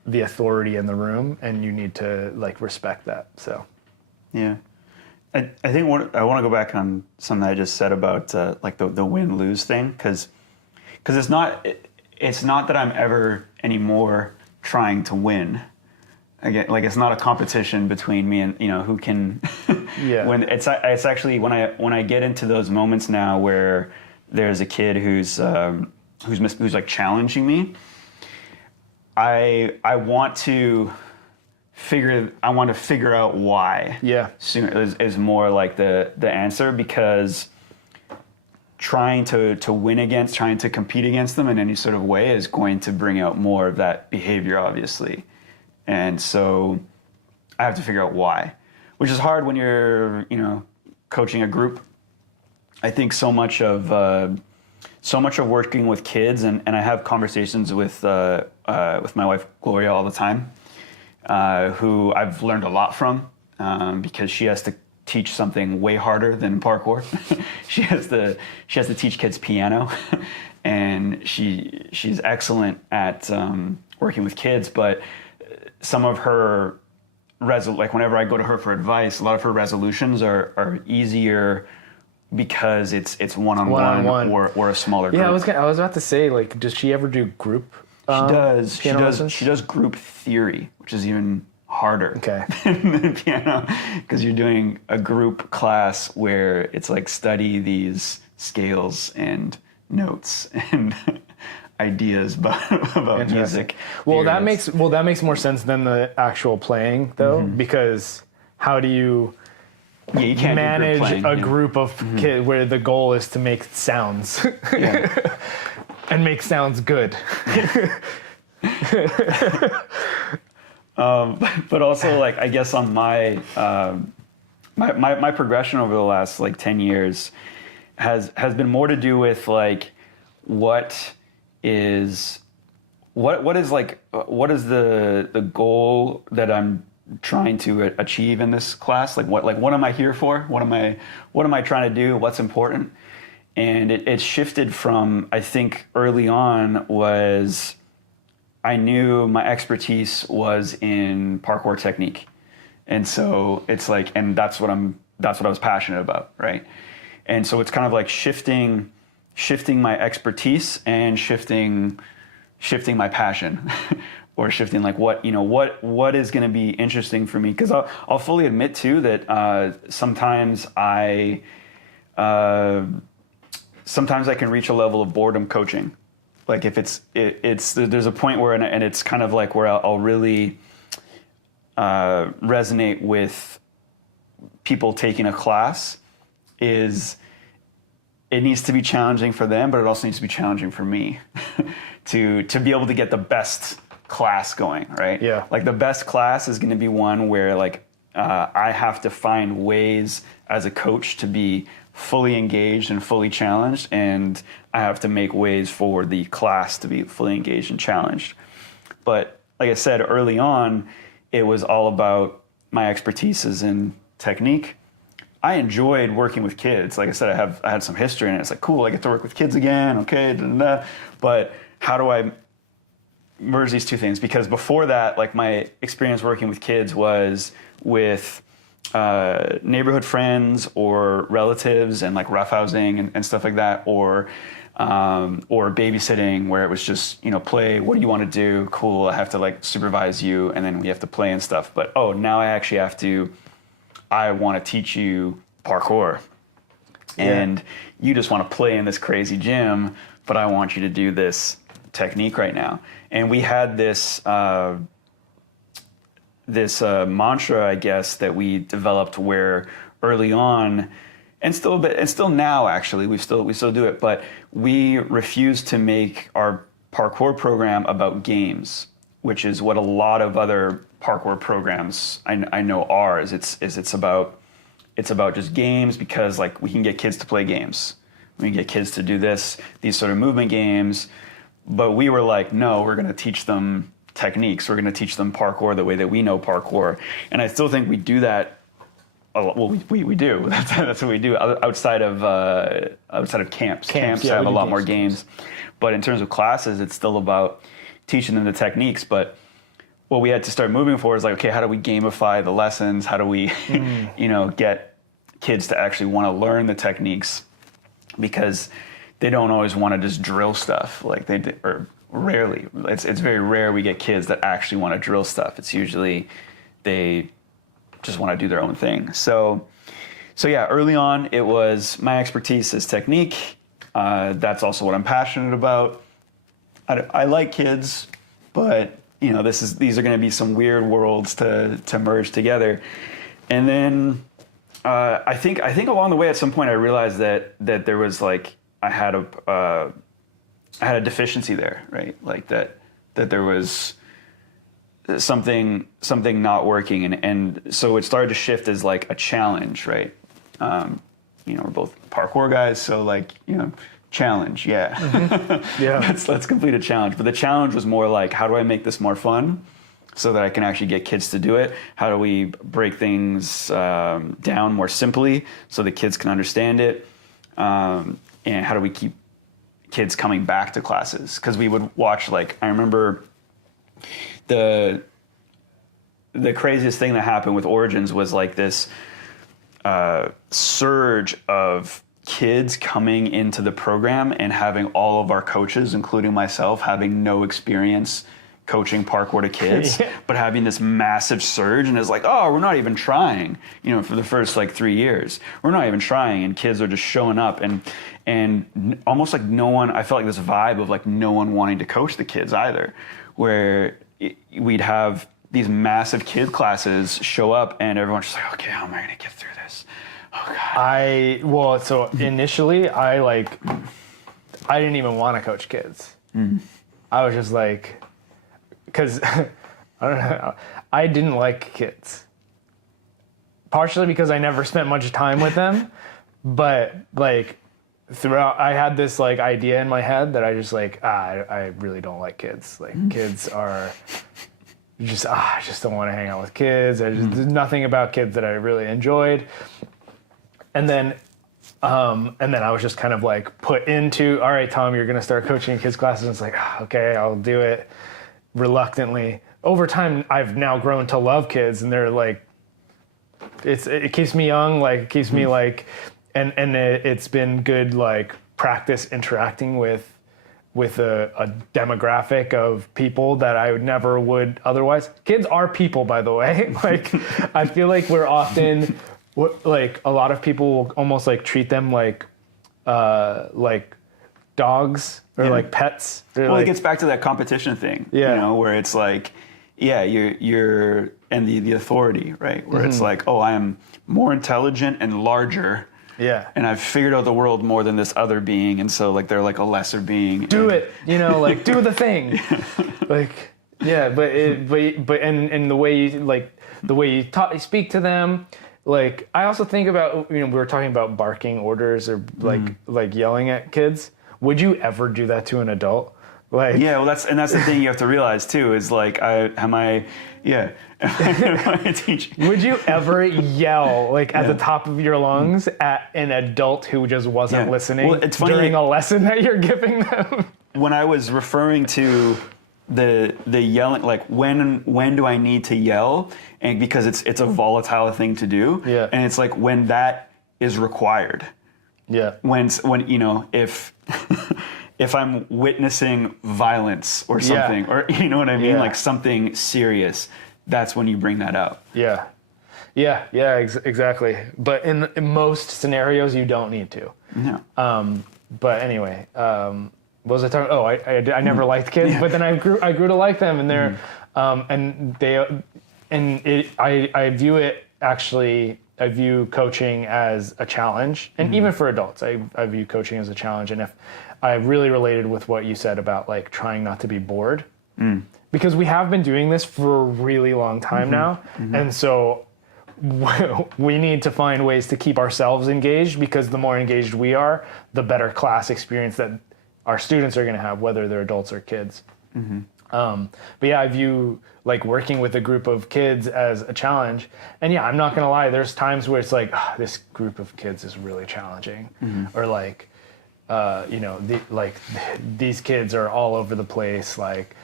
the authority in the room, and you need to like respect that. So, yeah, I think I want to go back on something I just said about like the win-lose thing, because it's not that I'm ever anymore trying to win. Again, like it's not a competition between me and who can. Yeah. When it's actually when I get into those moments now where there's a kid who's like challenging me. I want to figure out why. Yeah. Soon is more like the answer, because trying to win against, trying to compete against them in any sort of way is going to bring out more of that behavior, obviously. And so I have to figure out why, which is hard when you're, coaching a group. I think so much of working with kids, and I have conversations with my wife Gloria all the time, who I've learned a lot from, because she has to teach something way harder than parkour. she has to teach kids piano, and she's excellent at working with kids. But some of her like whenever I go to her for advice, a lot of her resolutions are easier because it's one-on-one or a smaller group. Yeah, I was about to say, like, does she ever do group? She does group theory, which is even harder. Okay. Than piano, because you're doing a group class where it's like study these scales and notes and ideas about music. Well, that makes more sense than the actual playing, though, because how do you you can't manage a group of kids where the goal is to make sounds and make sounds good? But also, like, I guess on my my progression over the last like 10 years has been more to do with like what is the goal that I'm trying to achieve in this class. Like what am I here for? What am I trying to do? What's important? And it shifted from, I think early on was I knew my expertise was in parkour technique. And so it's like, and that's what I was passionate about, right? And so it's kind of like shifting my expertise and shifting my passion, or shifting like what is going to be interesting for me. Because I'll fully admit too that sometimes I can reach a level of boredom coaching. Like if there's a point where, and it's kind of like where I'll really resonate with people taking a class, is it needs to be challenging for them, but it also needs to be challenging for me to be able to get the best class going, right? Yeah. Like the best class is going to be one where like I have to find ways as a coach to be fully engaged and fully challenged, and I have to make ways for the class to be fully engaged and challenged. But like I said, early on, it was all about my expertise is in technique. I enjoyed working with kids. Like I said, I had some history in it. It's like, cool, I get to work with kids again, okay, but how do I merge these two things? Because before that, like my experience working with kids was with neighborhood friends or relatives and like roughhousing and stuff like that, or or babysitting where it was just, play, what do you want to do? Cool, I have to like supervise you, and then we have to play and stuff. But now I want to teach you parkour. And you just want to play in this crazy gym, but I want you to do this technique right now. And we had this mantra, I guess, that we developed where early on, and still now actually, we still do it, but we refuse to make our parkour program about games, which is what a lot of other parkour programs I know are. It's about just games because like we can get kids to play games, we can get kids to do these sort of movement games, but we were like, no, we're going to teach them techniques. We're going to teach them parkour the way that we know parkour, and I still think we do that. Well, we do. That's what we do outside of camps. Camps have a lot more games, but in terms of classes, it's still about teaching them the techniques. But what we had to start moving for is like, okay, how do we gamify the lessons? How do we, get kids to actually want to learn the techniques? Because they don't always want to just drill stuff. Like or rarely. It's very rare we get kids that actually want to drill stuff. It's usually they just want to do their own thing. So yeah, early on, it was my expertise is technique. That's also what I'm passionate about. I like kids, but these are going to be some weird worlds to merge together. And then I think along the way, at some point, I realized that there was like I had a deficiency there, right? Like that there was something not working, and so it started to shift as like a challenge, right? We're both parkour guys, so like challenge, yeah. Mm-hmm. Yeah. let's complete a challenge. But the challenge was more like, how do I make this more fun so that I can actually get kids to do it? How do we break things down more simply so the kids can understand it? And how do we keep kids coming back to classes? Because we would watch, like, I remember the craziest thing that happened with Origins was like this surge of kids coming into the program and having all of our coaches, including myself, having no experience coaching parkour to kids, but having this massive surge, and it's like, oh, we're not even trying, for the first like 3 years, we're not even trying, and kids are just showing up, and almost like no one, I felt like this vibe of like no one wanting to coach the kids either, where we'd have these massive kid classes show up, and everyone's just like, okay, how am I going to get through this? Oh God. So initially I didn't even want to coach kids. I was just like, because I don't know, I didn't like kids. Partially because I never spent much time with them, but like throughout, I had this like idea in my head that I just like, I really don't like kids. Like kids are just, I just don't want to hang out with kids. There's nothing about kids that I really enjoyed. And then I was just kind of like put into, all right, Tom, you're going to start coaching kids classes. And it's like, okay, I'll do it reluctantly. Over time, I've now grown to love kids, and they're like, it keeps me young, like it keeps me like, and it's been good, like practice interacting with a demographic of people that I never would otherwise. Kids are people, by the way. Like, I feel like we're often, like a lot of people will almost like treat them like dogs or like pets. Well, it gets back to that competition thing, where it's like, you're and the authority, right? Where it's like, oh, I am more intelligent and larger. Yeah. And I've figured out the world more than this other being, and so like they're like a lesser being. Do it, like do the thing. Like, yeah, but the way you speak to them. Like, I also think about, we were talking about barking orders or like yelling at kids. Would you ever do that to an adult? Like, yeah, well, that's the thing you have to realize too, is like, am I teaching? Would you ever yell like at the top of your lungs at an adult who just wasn't listening during a lesson that you're giving them? When I was referring to the yelling, like when do I need to yell? And because it's a volatile thing to do. Yeah. And it's like when that is required. Yeah. When you know, if if I'm witnessing violence or something, or you know what I mean, Yeah. like something serious, that's when you bring that up. Yeah. Exactly. But in most scenarios, you don't need to. Yeah. But anyway, what was I talking? Oh, I never liked kids, but then I grew to like them, and they're I view it actually. I view coaching as a challenge, and even for adults, I view coaching as a challenge. And if I really related with what you said about like trying not to be bored, because we have been doing this for a really long time now, and so we need to find ways to keep ourselves engaged, because the more engaged we are, the better class experience that our students are going to have, whether they're adults or kids. But yeah, I view like working with a group of kids as a challenge. And yeah, I'm not going to lie, there's times where it's like, this group of kids is really challenging. Or like, you know, these kids are all over the place, like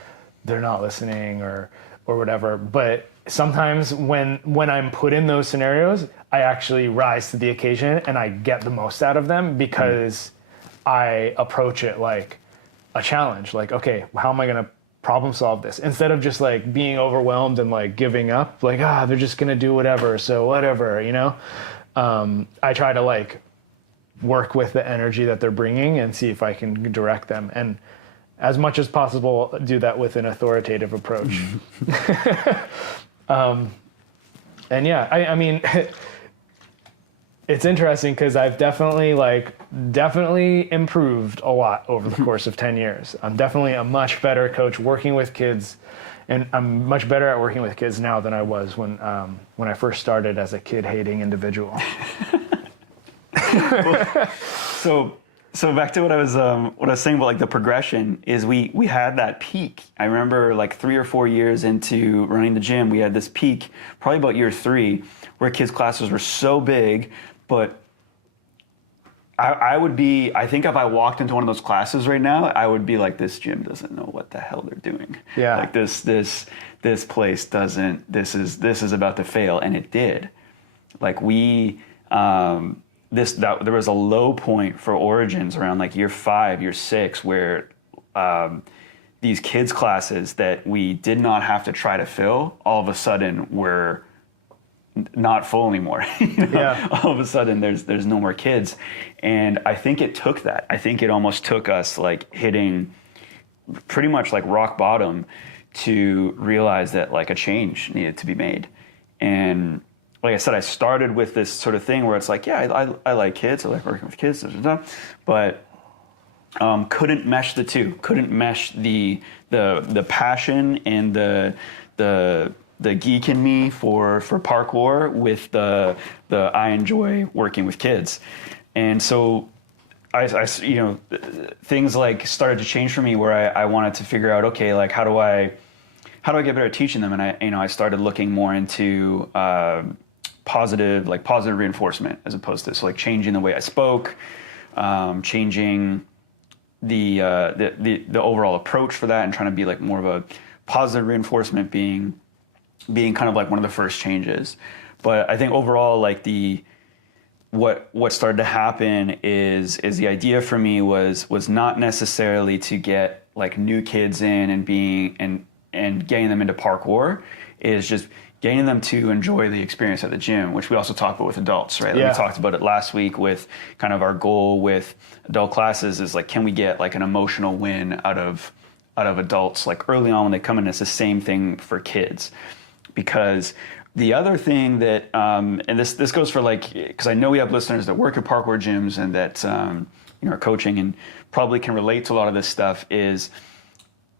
they're not listening or whatever. But sometimes when I'm put in those scenarios, I actually rise to the occasion and I get the most out of them, because I approach it like a challenge. Like, okay, how am I going to problem solve this? Instead of just like being overwhelmed and like giving up, like, they're just going to do whatever, so whatever, you know? I try to like work with the energy that they're bringing and see if I can direct them. And as much as possible, do that with an authoritative approach. And yeah, I mean, it's interesting because I've definitely improved a lot over the course of 10 years. I'm definitely a much better coach working with kids, and I'm much better at working with kids now than I was when I first started as a kid-hating individual. So back to what I was saying about like the progression is we had that peak. I remember like 3 or 4 years into running the gym, we had this peak, probably about year 3, where kids' classes were so big, but I think if I walked into one of those classes right now, I would be like, this gym doesn't know what the hell they're doing. Yeah. Like this place doesn't, this is about to fail, and it did. Like there was a low point for Origins around like year 5, year 6, where these kids classes that we did not have to try to fill, all of a sudden were not full anymore. You know? Yeah. All of a sudden there's no more kids. And I think it took that. I think it almost took us like hitting pretty much like rock bottom to realize that like a change needed to be made. And like I said, I started with this sort of thing where it's like, yeah, I like kids, I like working with kids, but couldn't mesh the two. Couldn't mesh the passion and the geek in me for parkour with the I enjoy working with kids. And so I you know, things like started to change for me where I wanted to figure out, okay, like how do I get better at teaching them? And I started looking more into positive reinforcement, as opposed to like changing the way I spoke, changing the overall approach for that, and trying to be like more of a positive reinforcement being kind of like one of the first changes. But I think overall, like what started to happen is the idea for me was not necessarily to get like new kids in and getting them into parkour, is just getting them to enjoy the experience at the gym, which we also talked about with adults, right? Like we talked about it last week with kind of our goal with adult classes is like, can we get like an emotional win out of adults like early on when they come in? It's the same thing for kids. Because the other thing that, and this goes for like, because I know we have listeners that work at parkour gyms and that you know, are coaching and probably can relate to a lot of this stuff, is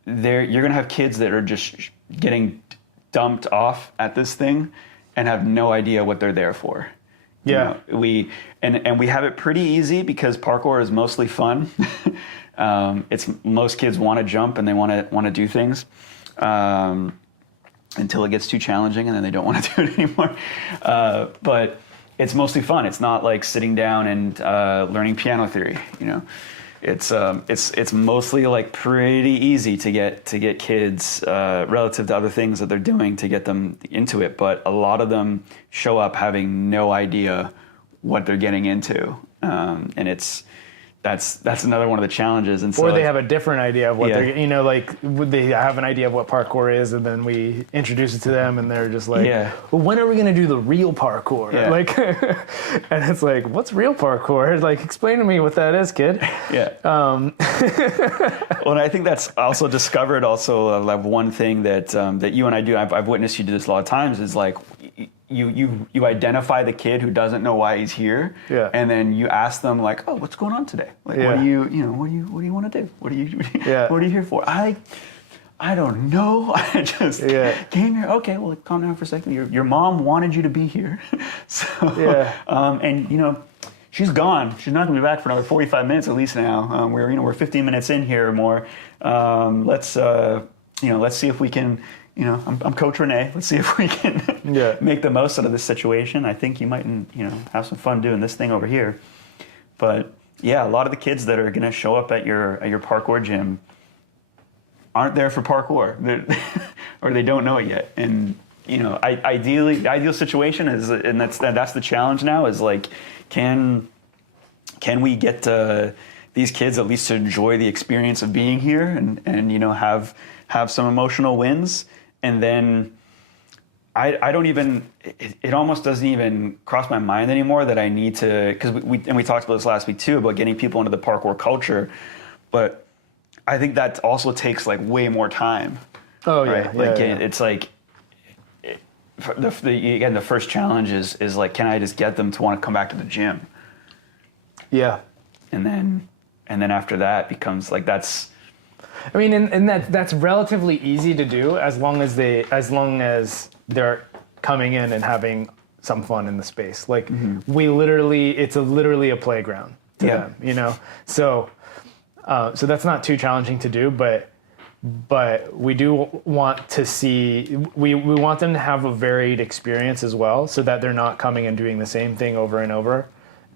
you're going to have kids that are just getting dumped off at this thing and have no idea what they're there for. Yeah. You know, we have it pretty easy because parkour is mostly fun. It's most kids want to jump and they want to do things. Until it gets too challenging and then they don't want to do it anymore. But it's mostly fun. It's not like sitting down and learning piano theory, you know. It's mostly like pretty easy to get kids relative to other things that they're doing to get them into it. But a lot of them show up having no idea what they're getting into. and that's another one of the challenges. And so Or they have a different idea of what Yeah. they're, you know, like they have an idea of what parkour is, and then we introduce it to them, and they're just like, Yeah. well, when are we going to do the real parkour? Yeah. Like, and it's like, what's real parkour? Like, explain to me what that is, kid. Yeah. Well, and I think that's also discovered like one thing that that you and I do. I've witnessed you do this a lot of times. Is like you identify the kid who doesn't know why he's here, Yeah. and then you ask them like, oh, what's going on today? Like, Yeah. what do you want to do? What are you Yeah. what are you here for? I don't know. I just Yeah. came here. Okay, well, calm down for a second. Your mom wanted you to be here, so Yeah. and you know. She's gone. She's not going to be back for another 45 minutes at least now. We're 15 minutes in here or more. Let's see if we can. I'm Coach Rene. Let's see if we can Yeah. make the most out of this situation. I think you might have some fun doing this thing over here. But yeah, a lot of the kids that are going to show up at your parkour gym aren't there for parkour, or they don't know it yet. And ideally, the ideal situation is, and that's the challenge now, is like, can we get these kids at least to enjoy the experience of being here and have some emotional wins, and then I don't even, it almost doesn't even cross my mind anymore that I need to, because we talked about this last week too, about getting people into the parkour culture, but I think that also takes like way more time. Oh, right? yeah. Like yeah. it's like, the first challenge is like, can I just get them to want to come back to the gym? Yeah. And then after that becomes like, that's, I mean, and that's relatively easy to do as long as they're coming in and having some fun in the space. Like it's literally a playground to Yeah. them, you know? So that's not too challenging to do, but we do want to see, we want them to have a varied experience as well, so that they're not coming and doing the same thing over and over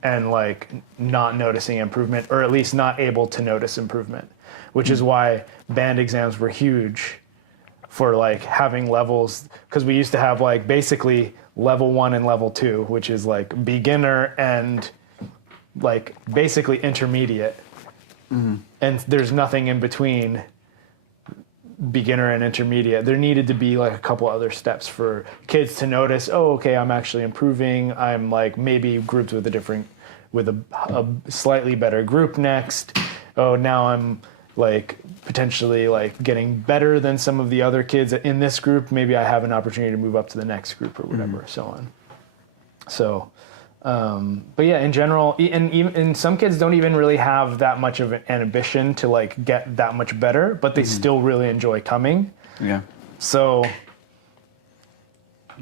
and like not noticing improvement, or at least not able to notice improvement, which is why band exams were huge for like having levels, because we used to have like basically level 1 and level 2, which is like beginner and like basically intermediate. And there's nothing in between beginner and intermediate. There needed to be like a couple other steps for kids to notice, oh, okay, I'm actually improving. I'm like maybe grouped with a slightly better group next. Oh, now I'm like potentially like getting better than some of the other kids in this group. Maybe I have an opportunity to move up to the next group or whatever, so on. So, but yeah, in general, and some kids don't even really have that much of an ambition to like get that much better, but they still really enjoy coming. yeah. So,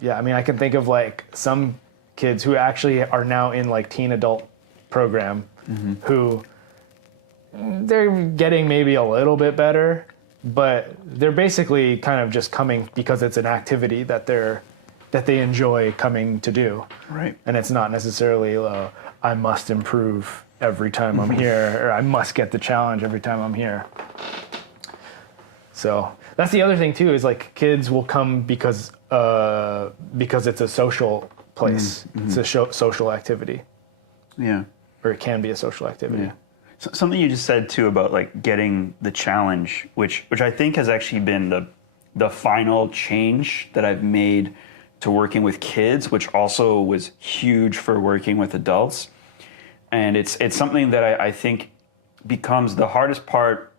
yeah, I mean, I can think of like some kids who actually are now in like teen adult program who they're getting maybe a little bit better, but they're basically kind of just coming because it's an activity that they enjoy coming to do. Right. And it's not necessarily, I must improve every time I'm here, or I must get the challenge every time I'm here. So that's the other thing too, is like kids will come because it's a social place. It's a social activity. Yeah. Or it can be a social activity. Yeah. So, something you just said too about like getting the challenge, which I think has actually been the final change that I've made to working with kids, which also was huge for working with adults. And it's something that I think becomes the hardest part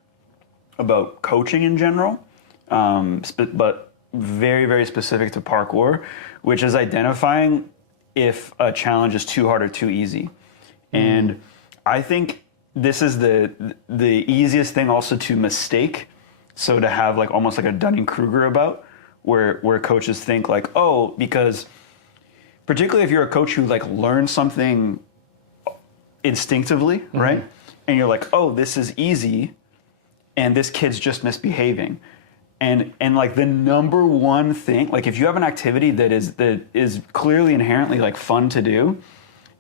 about coaching in general, but very, very specific to parkour, which is identifying if a challenge is too hard or too easy. And I think this is the easiest thing also to mistake. So to have like almost like a Dunning-Kruger about, where coaches think like, oh, because particularly if you're a coach who like learns something instinctively, right? And you're like, oh, this is easy, and this kid's just misbehaving. And like the number one thing, like if you have an activity that is clearly inherently like fun to do,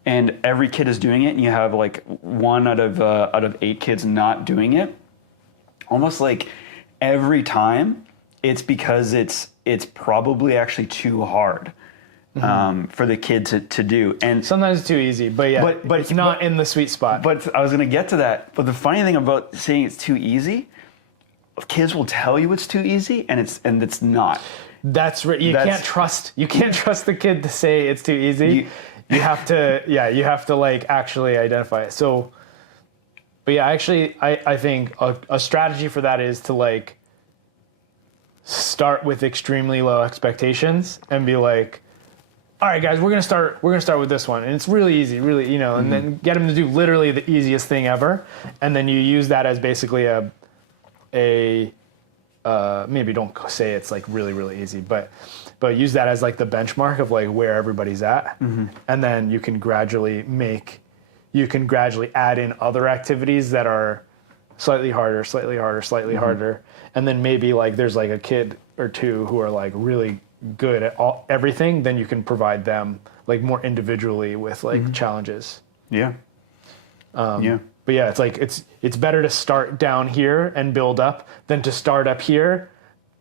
and every kid is doing it, and you have like 1 out of 8 kids not doing it, almost like every time, it's because it's probably actually too hard. for the kid to do. And sometimes it's too easy, but yeah, but it's not in the sweet spot. But I was going to get to that. But the funny thing about saying it's too easy, kids will tell you it's too easy, and it's not. That's right. You can't trust the kid to say it's too easy. You have to like actually identify it. So, but yeah, actually, I think a strategy for that is to like start with extremely low expectations and be like, all right, guys, we're gonna start with this one, and it's really easy, really, and then get them to do literally the easiest thing ever, and then you use that as basically a maybe don't say it's like really, really easy, but use that as like the benchmark of like where everybody's at, and then you can gradually add in other activities that are slightly harder, and then maybe like there's like a kid or two who are like really good at everything, then you can provide them like more individually with like challenges. Yeah. But yeah, it's like it's better to start down here and build up than to start up here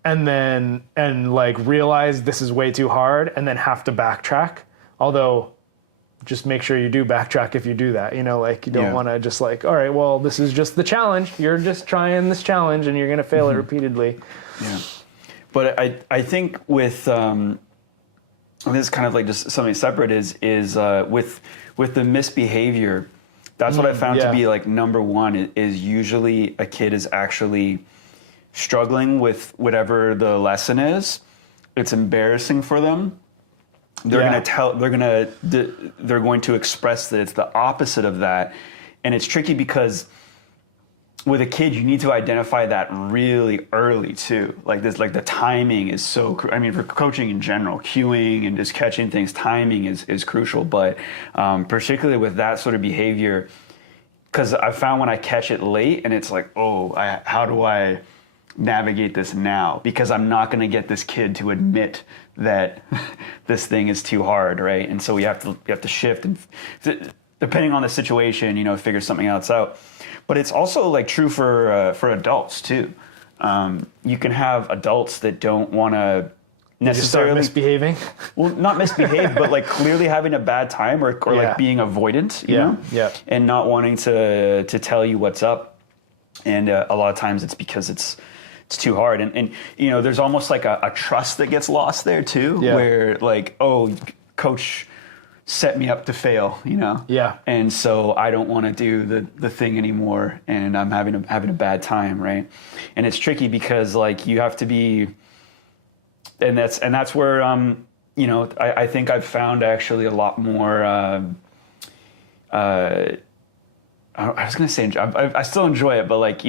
and like realize this is way too hard and then have to backtrack. Although just make sure you do backtrack if you do that. Like you don't want to just like, all right, well, this is just the challenge. You're just trying this challenge and you're going to fail it repeatedly. Yeah. But I think with this is kind of like just something separate is with the misbehavior. That's what I found to be like number one is usually a kid is actually struggling with whatever the lesson is. It's embarrassing for them. They're going to express that it's the opposite of that. And it's tricky because with a kid, you need to identify that really early too. Like the timing is so, for coaching in general, cueing and just catching things, timing is crucial. But particularly with that sort of behavior, because I found when I catch it late and it's like, how do I navigate this now? Because I'm not going to get this kid to admit that this thing is too hard, right? And so we have to shift and depending on the situation, figure something else out. But it's also like true for adults too. You can have adults that don't want to necessarily misbehaving. Well, not misbehave, but like clearly having a bad time or like being avoidant, you know? Yeah. And not wanting to tell you what's up. And a lot of times it's because it's too hard. And there's almost like a trust that gets lost there too, where like, coach set me up to fail, Yeah. And so I don't want to do the thing anymore, and I'm having a bad time, right? And it's tricky because like you have to be, and that's where I think I've found actually a lot more. I was going to say I still enjoy it, but like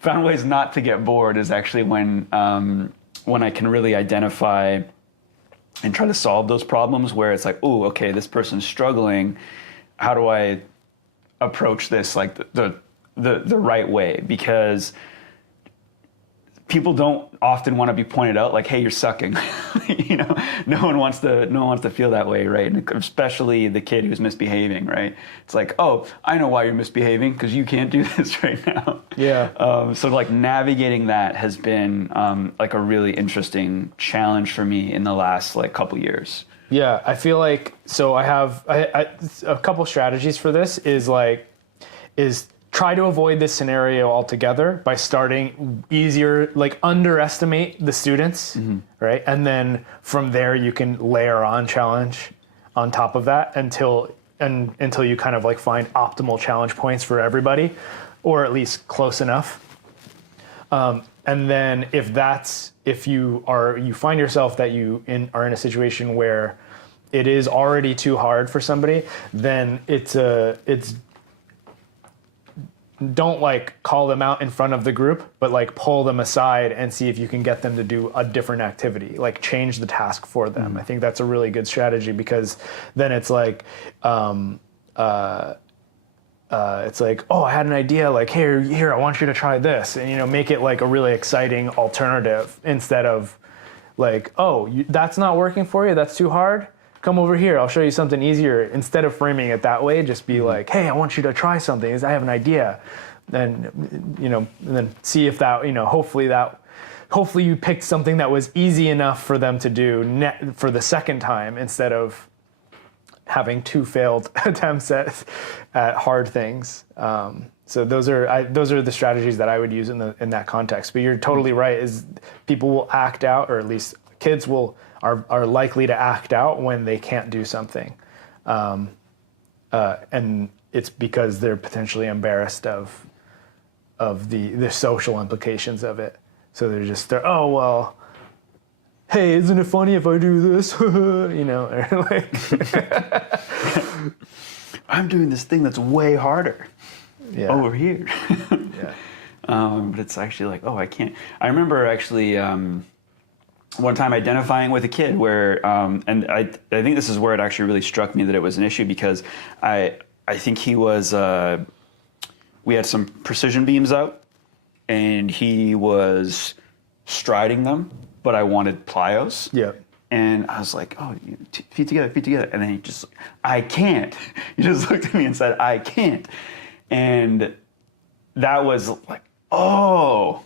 found ways not to get bored is actually when I can really identify and try to solve those problems where it's like, okay, this person's struggling. How do I approach this like the right way? Because people don't often want to be pointed out like, hey, you're sucking. No one wants to feel that way, right? And especially the kid who's misbehaving, right? It's like, I know why you're misbehaving because you can't do this right now. Yeah. So like navigating that has been like a really interesting challenge for me in the last like couple years. Yeah, I feel like I have a couple strategies for this. Is try to avoid this scenario altogether by starting easier, like underestimate the students, right? And then from there you can layer on challenge on top of that until you kind of like find optimal challenge points for everybody, or at least close enough. And then if you find yourself that are in a situation where it is already too hard for somebody, then it's don't like call them out in front of the group, but like pull them aside and see if you can get them to do a different activity, like change the task for them. I think that's a really good strategy because then it's like, it's like, I had an idea, like, here, I want you to try this, and make it like a really exciting alternative instead of like, that's not working for you, that's too hard. Come over here, I'll show you something easier. Instead of framing it that way, just be like, hey, I want you to try something. I have an idea. And then see if that, hopefully that hopefully you picked something that was easy enough for them to do for the second time instead of having 2 failed attempts at hard things. So those are the strategies that I would use in that context. But you're totally right. Is people will act out, or at least kids are likely to act out when they can't do something, and it's because they're potentially embarrassed of the social implications of it. So they're oh well, hey, isn't it funny if I do this? You know, or like I'm doing this thing that's way harder over here. Yeah. But it's actually like, oh, I can't. I remember actually one time identifying with a kid where, and I think this is where it actually really struck me that it was an issue, because I think he was, we had some precision beams out, and he was striding them, but I wanted plyos. Yeah. And I was like, oh, feet together. And then he just, I can't. He just looked at me and said, I can't. And that was like, oh,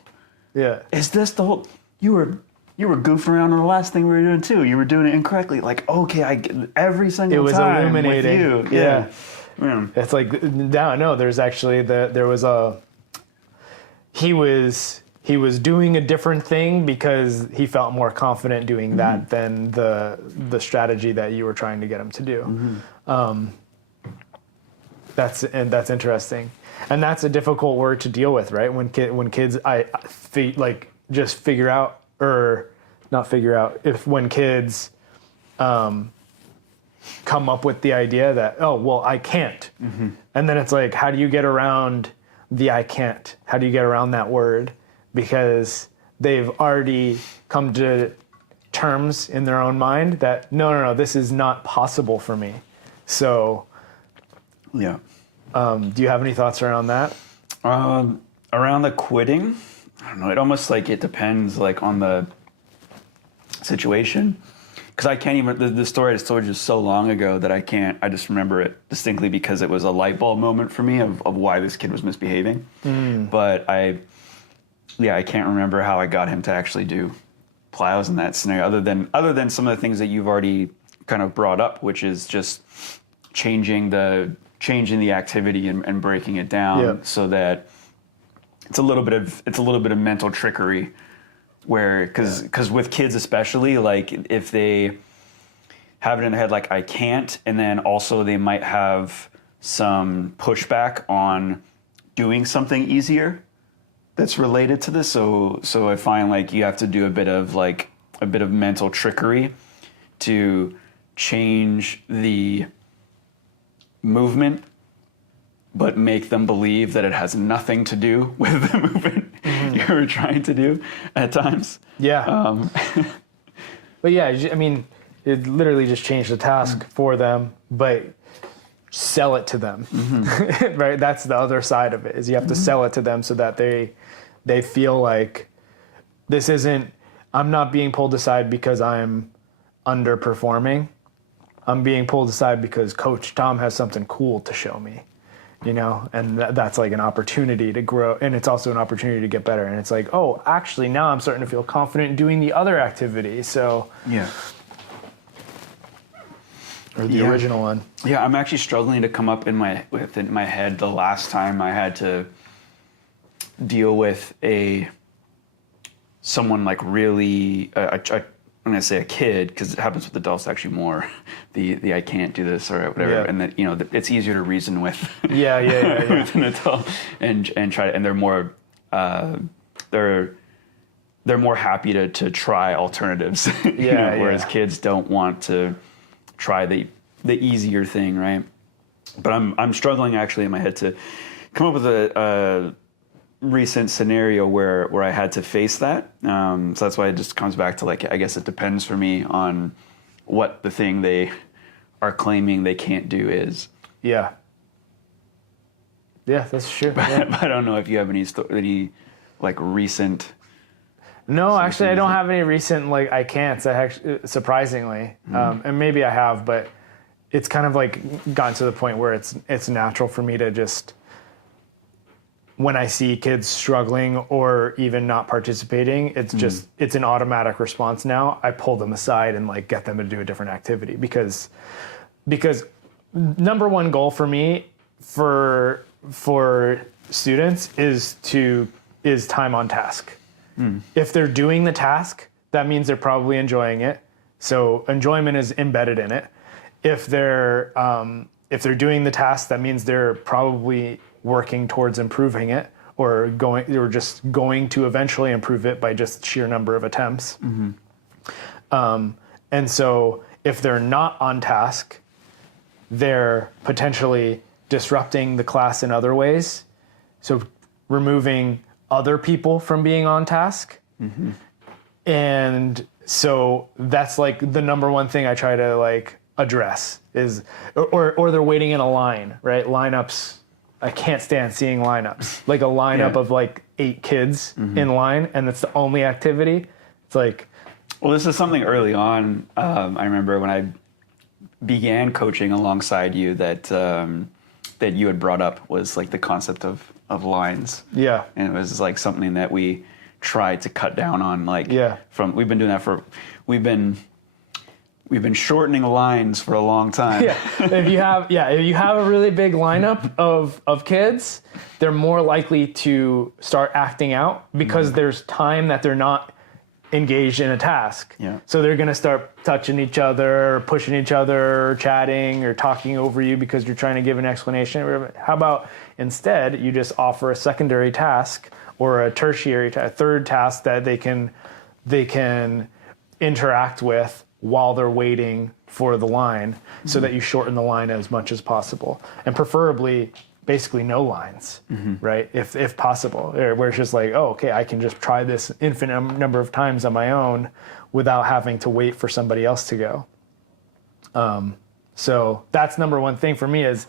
yeah. Is this the whole, you were goofing around on the last thing we were doing too. You were doing it incorrectly. Like, okay, I get every single time. It was illuminating. With you. Yeah. It's like, no, there's actually he was doing a different thing because he felt more confident doing that than the strategy that you were trying to get him to do. That's interesting, and that's a difficult word to deal with, right? When kids, just figure out, or not figure out, when kids come up with the idea that, oh well, I can't, and then it's like, how do you get around the I can't? How do you get around that word? Because they've already come to terms in their own mind that no, this is not possible for me. So, yeah. Do you have any thoughts around that? Around the quitting, I don't know. It almost like it depends like on the situation. Because I can't even, the story I just told you so long ago that I just remember it distinctly because it was a light bulb moment for me of why this kid was misbehaving. But I can't remember how I got him to actually do plyos in that scenario, other than some of the things that you've already kind of brought up, which is just changing the activity and breaking it down so that it's a little bit of mental trickery, where because with kids especially, like if they have it in their head like I can't, and then also they might have some pushback on doing something easier that's related to this. So I find like you have to do a bit of mental trickery to change the movement, but make them believe that it has nothing to do with the movement you were trying to do at times. Yeah. But yeah, I mean, it literally just changed the task for them, but sell it to them, right? That's the other side of it, is you have to sell it to them so that they feel like this isn't, I'm not being pulled aside because I'm underperforming. I'm being pulled aside because Coach Tom has something cool to show me, you know, and that's like an opportunity to grow. And it's also an opportunity to get better. And it's like, oh, actually now I'm starting to feel confident in doing the other activity. So yeah. Or the original one. Yeah, I'm actually struggling to come up in my head the last time I had to deal with someone like really, I'm going to say a kid, because it happens with adults actually more, the I can't do this or whatever, and that, you know, it's easier to reason with with an adult and try to, and they're more they're more happy to try alternatives, whereas kids don't want to try the easier thing, right? But I'm struggling actually in my head to come up with a recent scenario where I had to face that. So that's why it just comes back to, like, I guess it depends for me on what the thing they are claiming they can't do is. Yeah. Yeah, that's true. But, Yeah. but I don't know if you have any like recent. No, actually, I don't have any recent like I can'ts. I actually, surprisingly, and maybe I have, but it's kind of like gotten to the point where it's natural for me to just when I see kids struggling or even not participating, it's just, it's an automatic response now. I pull them aside and like get them to do a different activity because number one goal for me for students is time on task. If they're doing the task, that means they're probably enjoying it. So enjoyment is embedded in it. If they're doing the task, that means they're probably working towards improving it or just going to eventually improve it by just sheer number of attempts. And so if they're not on task, they're potentially disrupting the class in other ways. So removing other people from being on task. And so that's like the number one thing I try to like address is, or they're waiting in a line, right? Lineups. I can't stand seeing lineups, like a lineup of like 8 kids in line, and it's the only activity. It's like, well, this is something early on. I remember when I began coaching alongside you that you had brought up was like the concept of lines. Yeah, and it was like something that we tried to cut down on. Like, we've been doing that we've been shortening lines for a long time. If you have a really big lineup of kids, they're more likely to start acting out because there's time that they're not engaged in a task. So they're going to start touching each other, or pushing each other, or chatting, or talking over you because you're trying to give an explanation. How about instead you just offer a secondary task or a tertiary, a third task that they can interact with while they're waiting for the line, so that you shorten the line as much as possible, and preferably basically no lines, right? If possible, where it's just like, oh, okay, I can just try this infinite number of times on my own without having to wait for somebody else to go. So that's number one thing for me is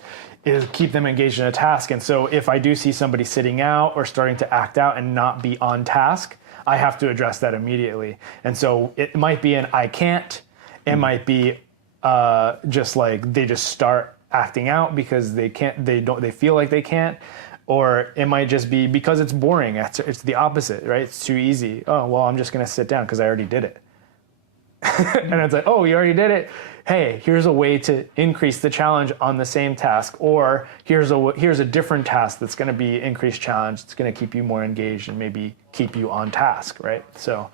keep them engaged in a task. And so if I do see somebody sitting out or starting to act out and not be on task, I have to address that immediately. And so it might be an I can't. It might be just like they just start acting out because they feel like they can't. Or it might just be because it's boring. It's the opposite, right? It's too easy. Oh, well, I'm just going to sit down because I already did it. And it's like, oh, you already did it. Hey, here's a way to increase the challenge on the same task, or here's a different task that's going to be increased challenge. It's going to keep you more engaged and maybe keep you on task, right? So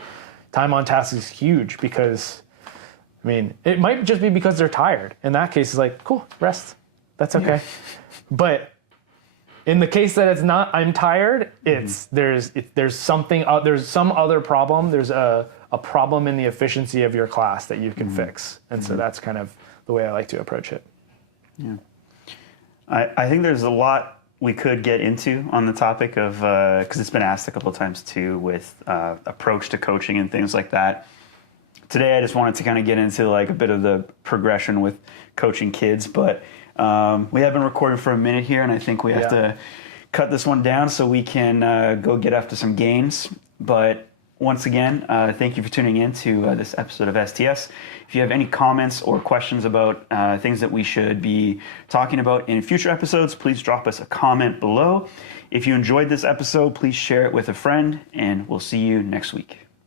time on task is huge because, I mean, it might just be because they're tired. In that case, it's like, cool, rest. That's okay. But in the case that it's not, I'm tired, there's some other problem. There's a problem in the efficiency of your class that you can fix. And so that's kind of the way I like to approach it. Yeah. I think there's a lot we could get into on the topic of, because it's been asked a couple of times too, with approach to coaching and things like that. Today I just wanted to kind of get into like a bit of the progression with coaching kids, but we have been recording for a minute here, and I think we have to cut this one down so we can go get after some gains. But once again, thank you for tuning in to this episode of STS. If you have any comments or questions about things that we should be talking about in future episodes, please drop us a comment below. If you enjoyed this episode, please share it with a friend, and we'll see you next week.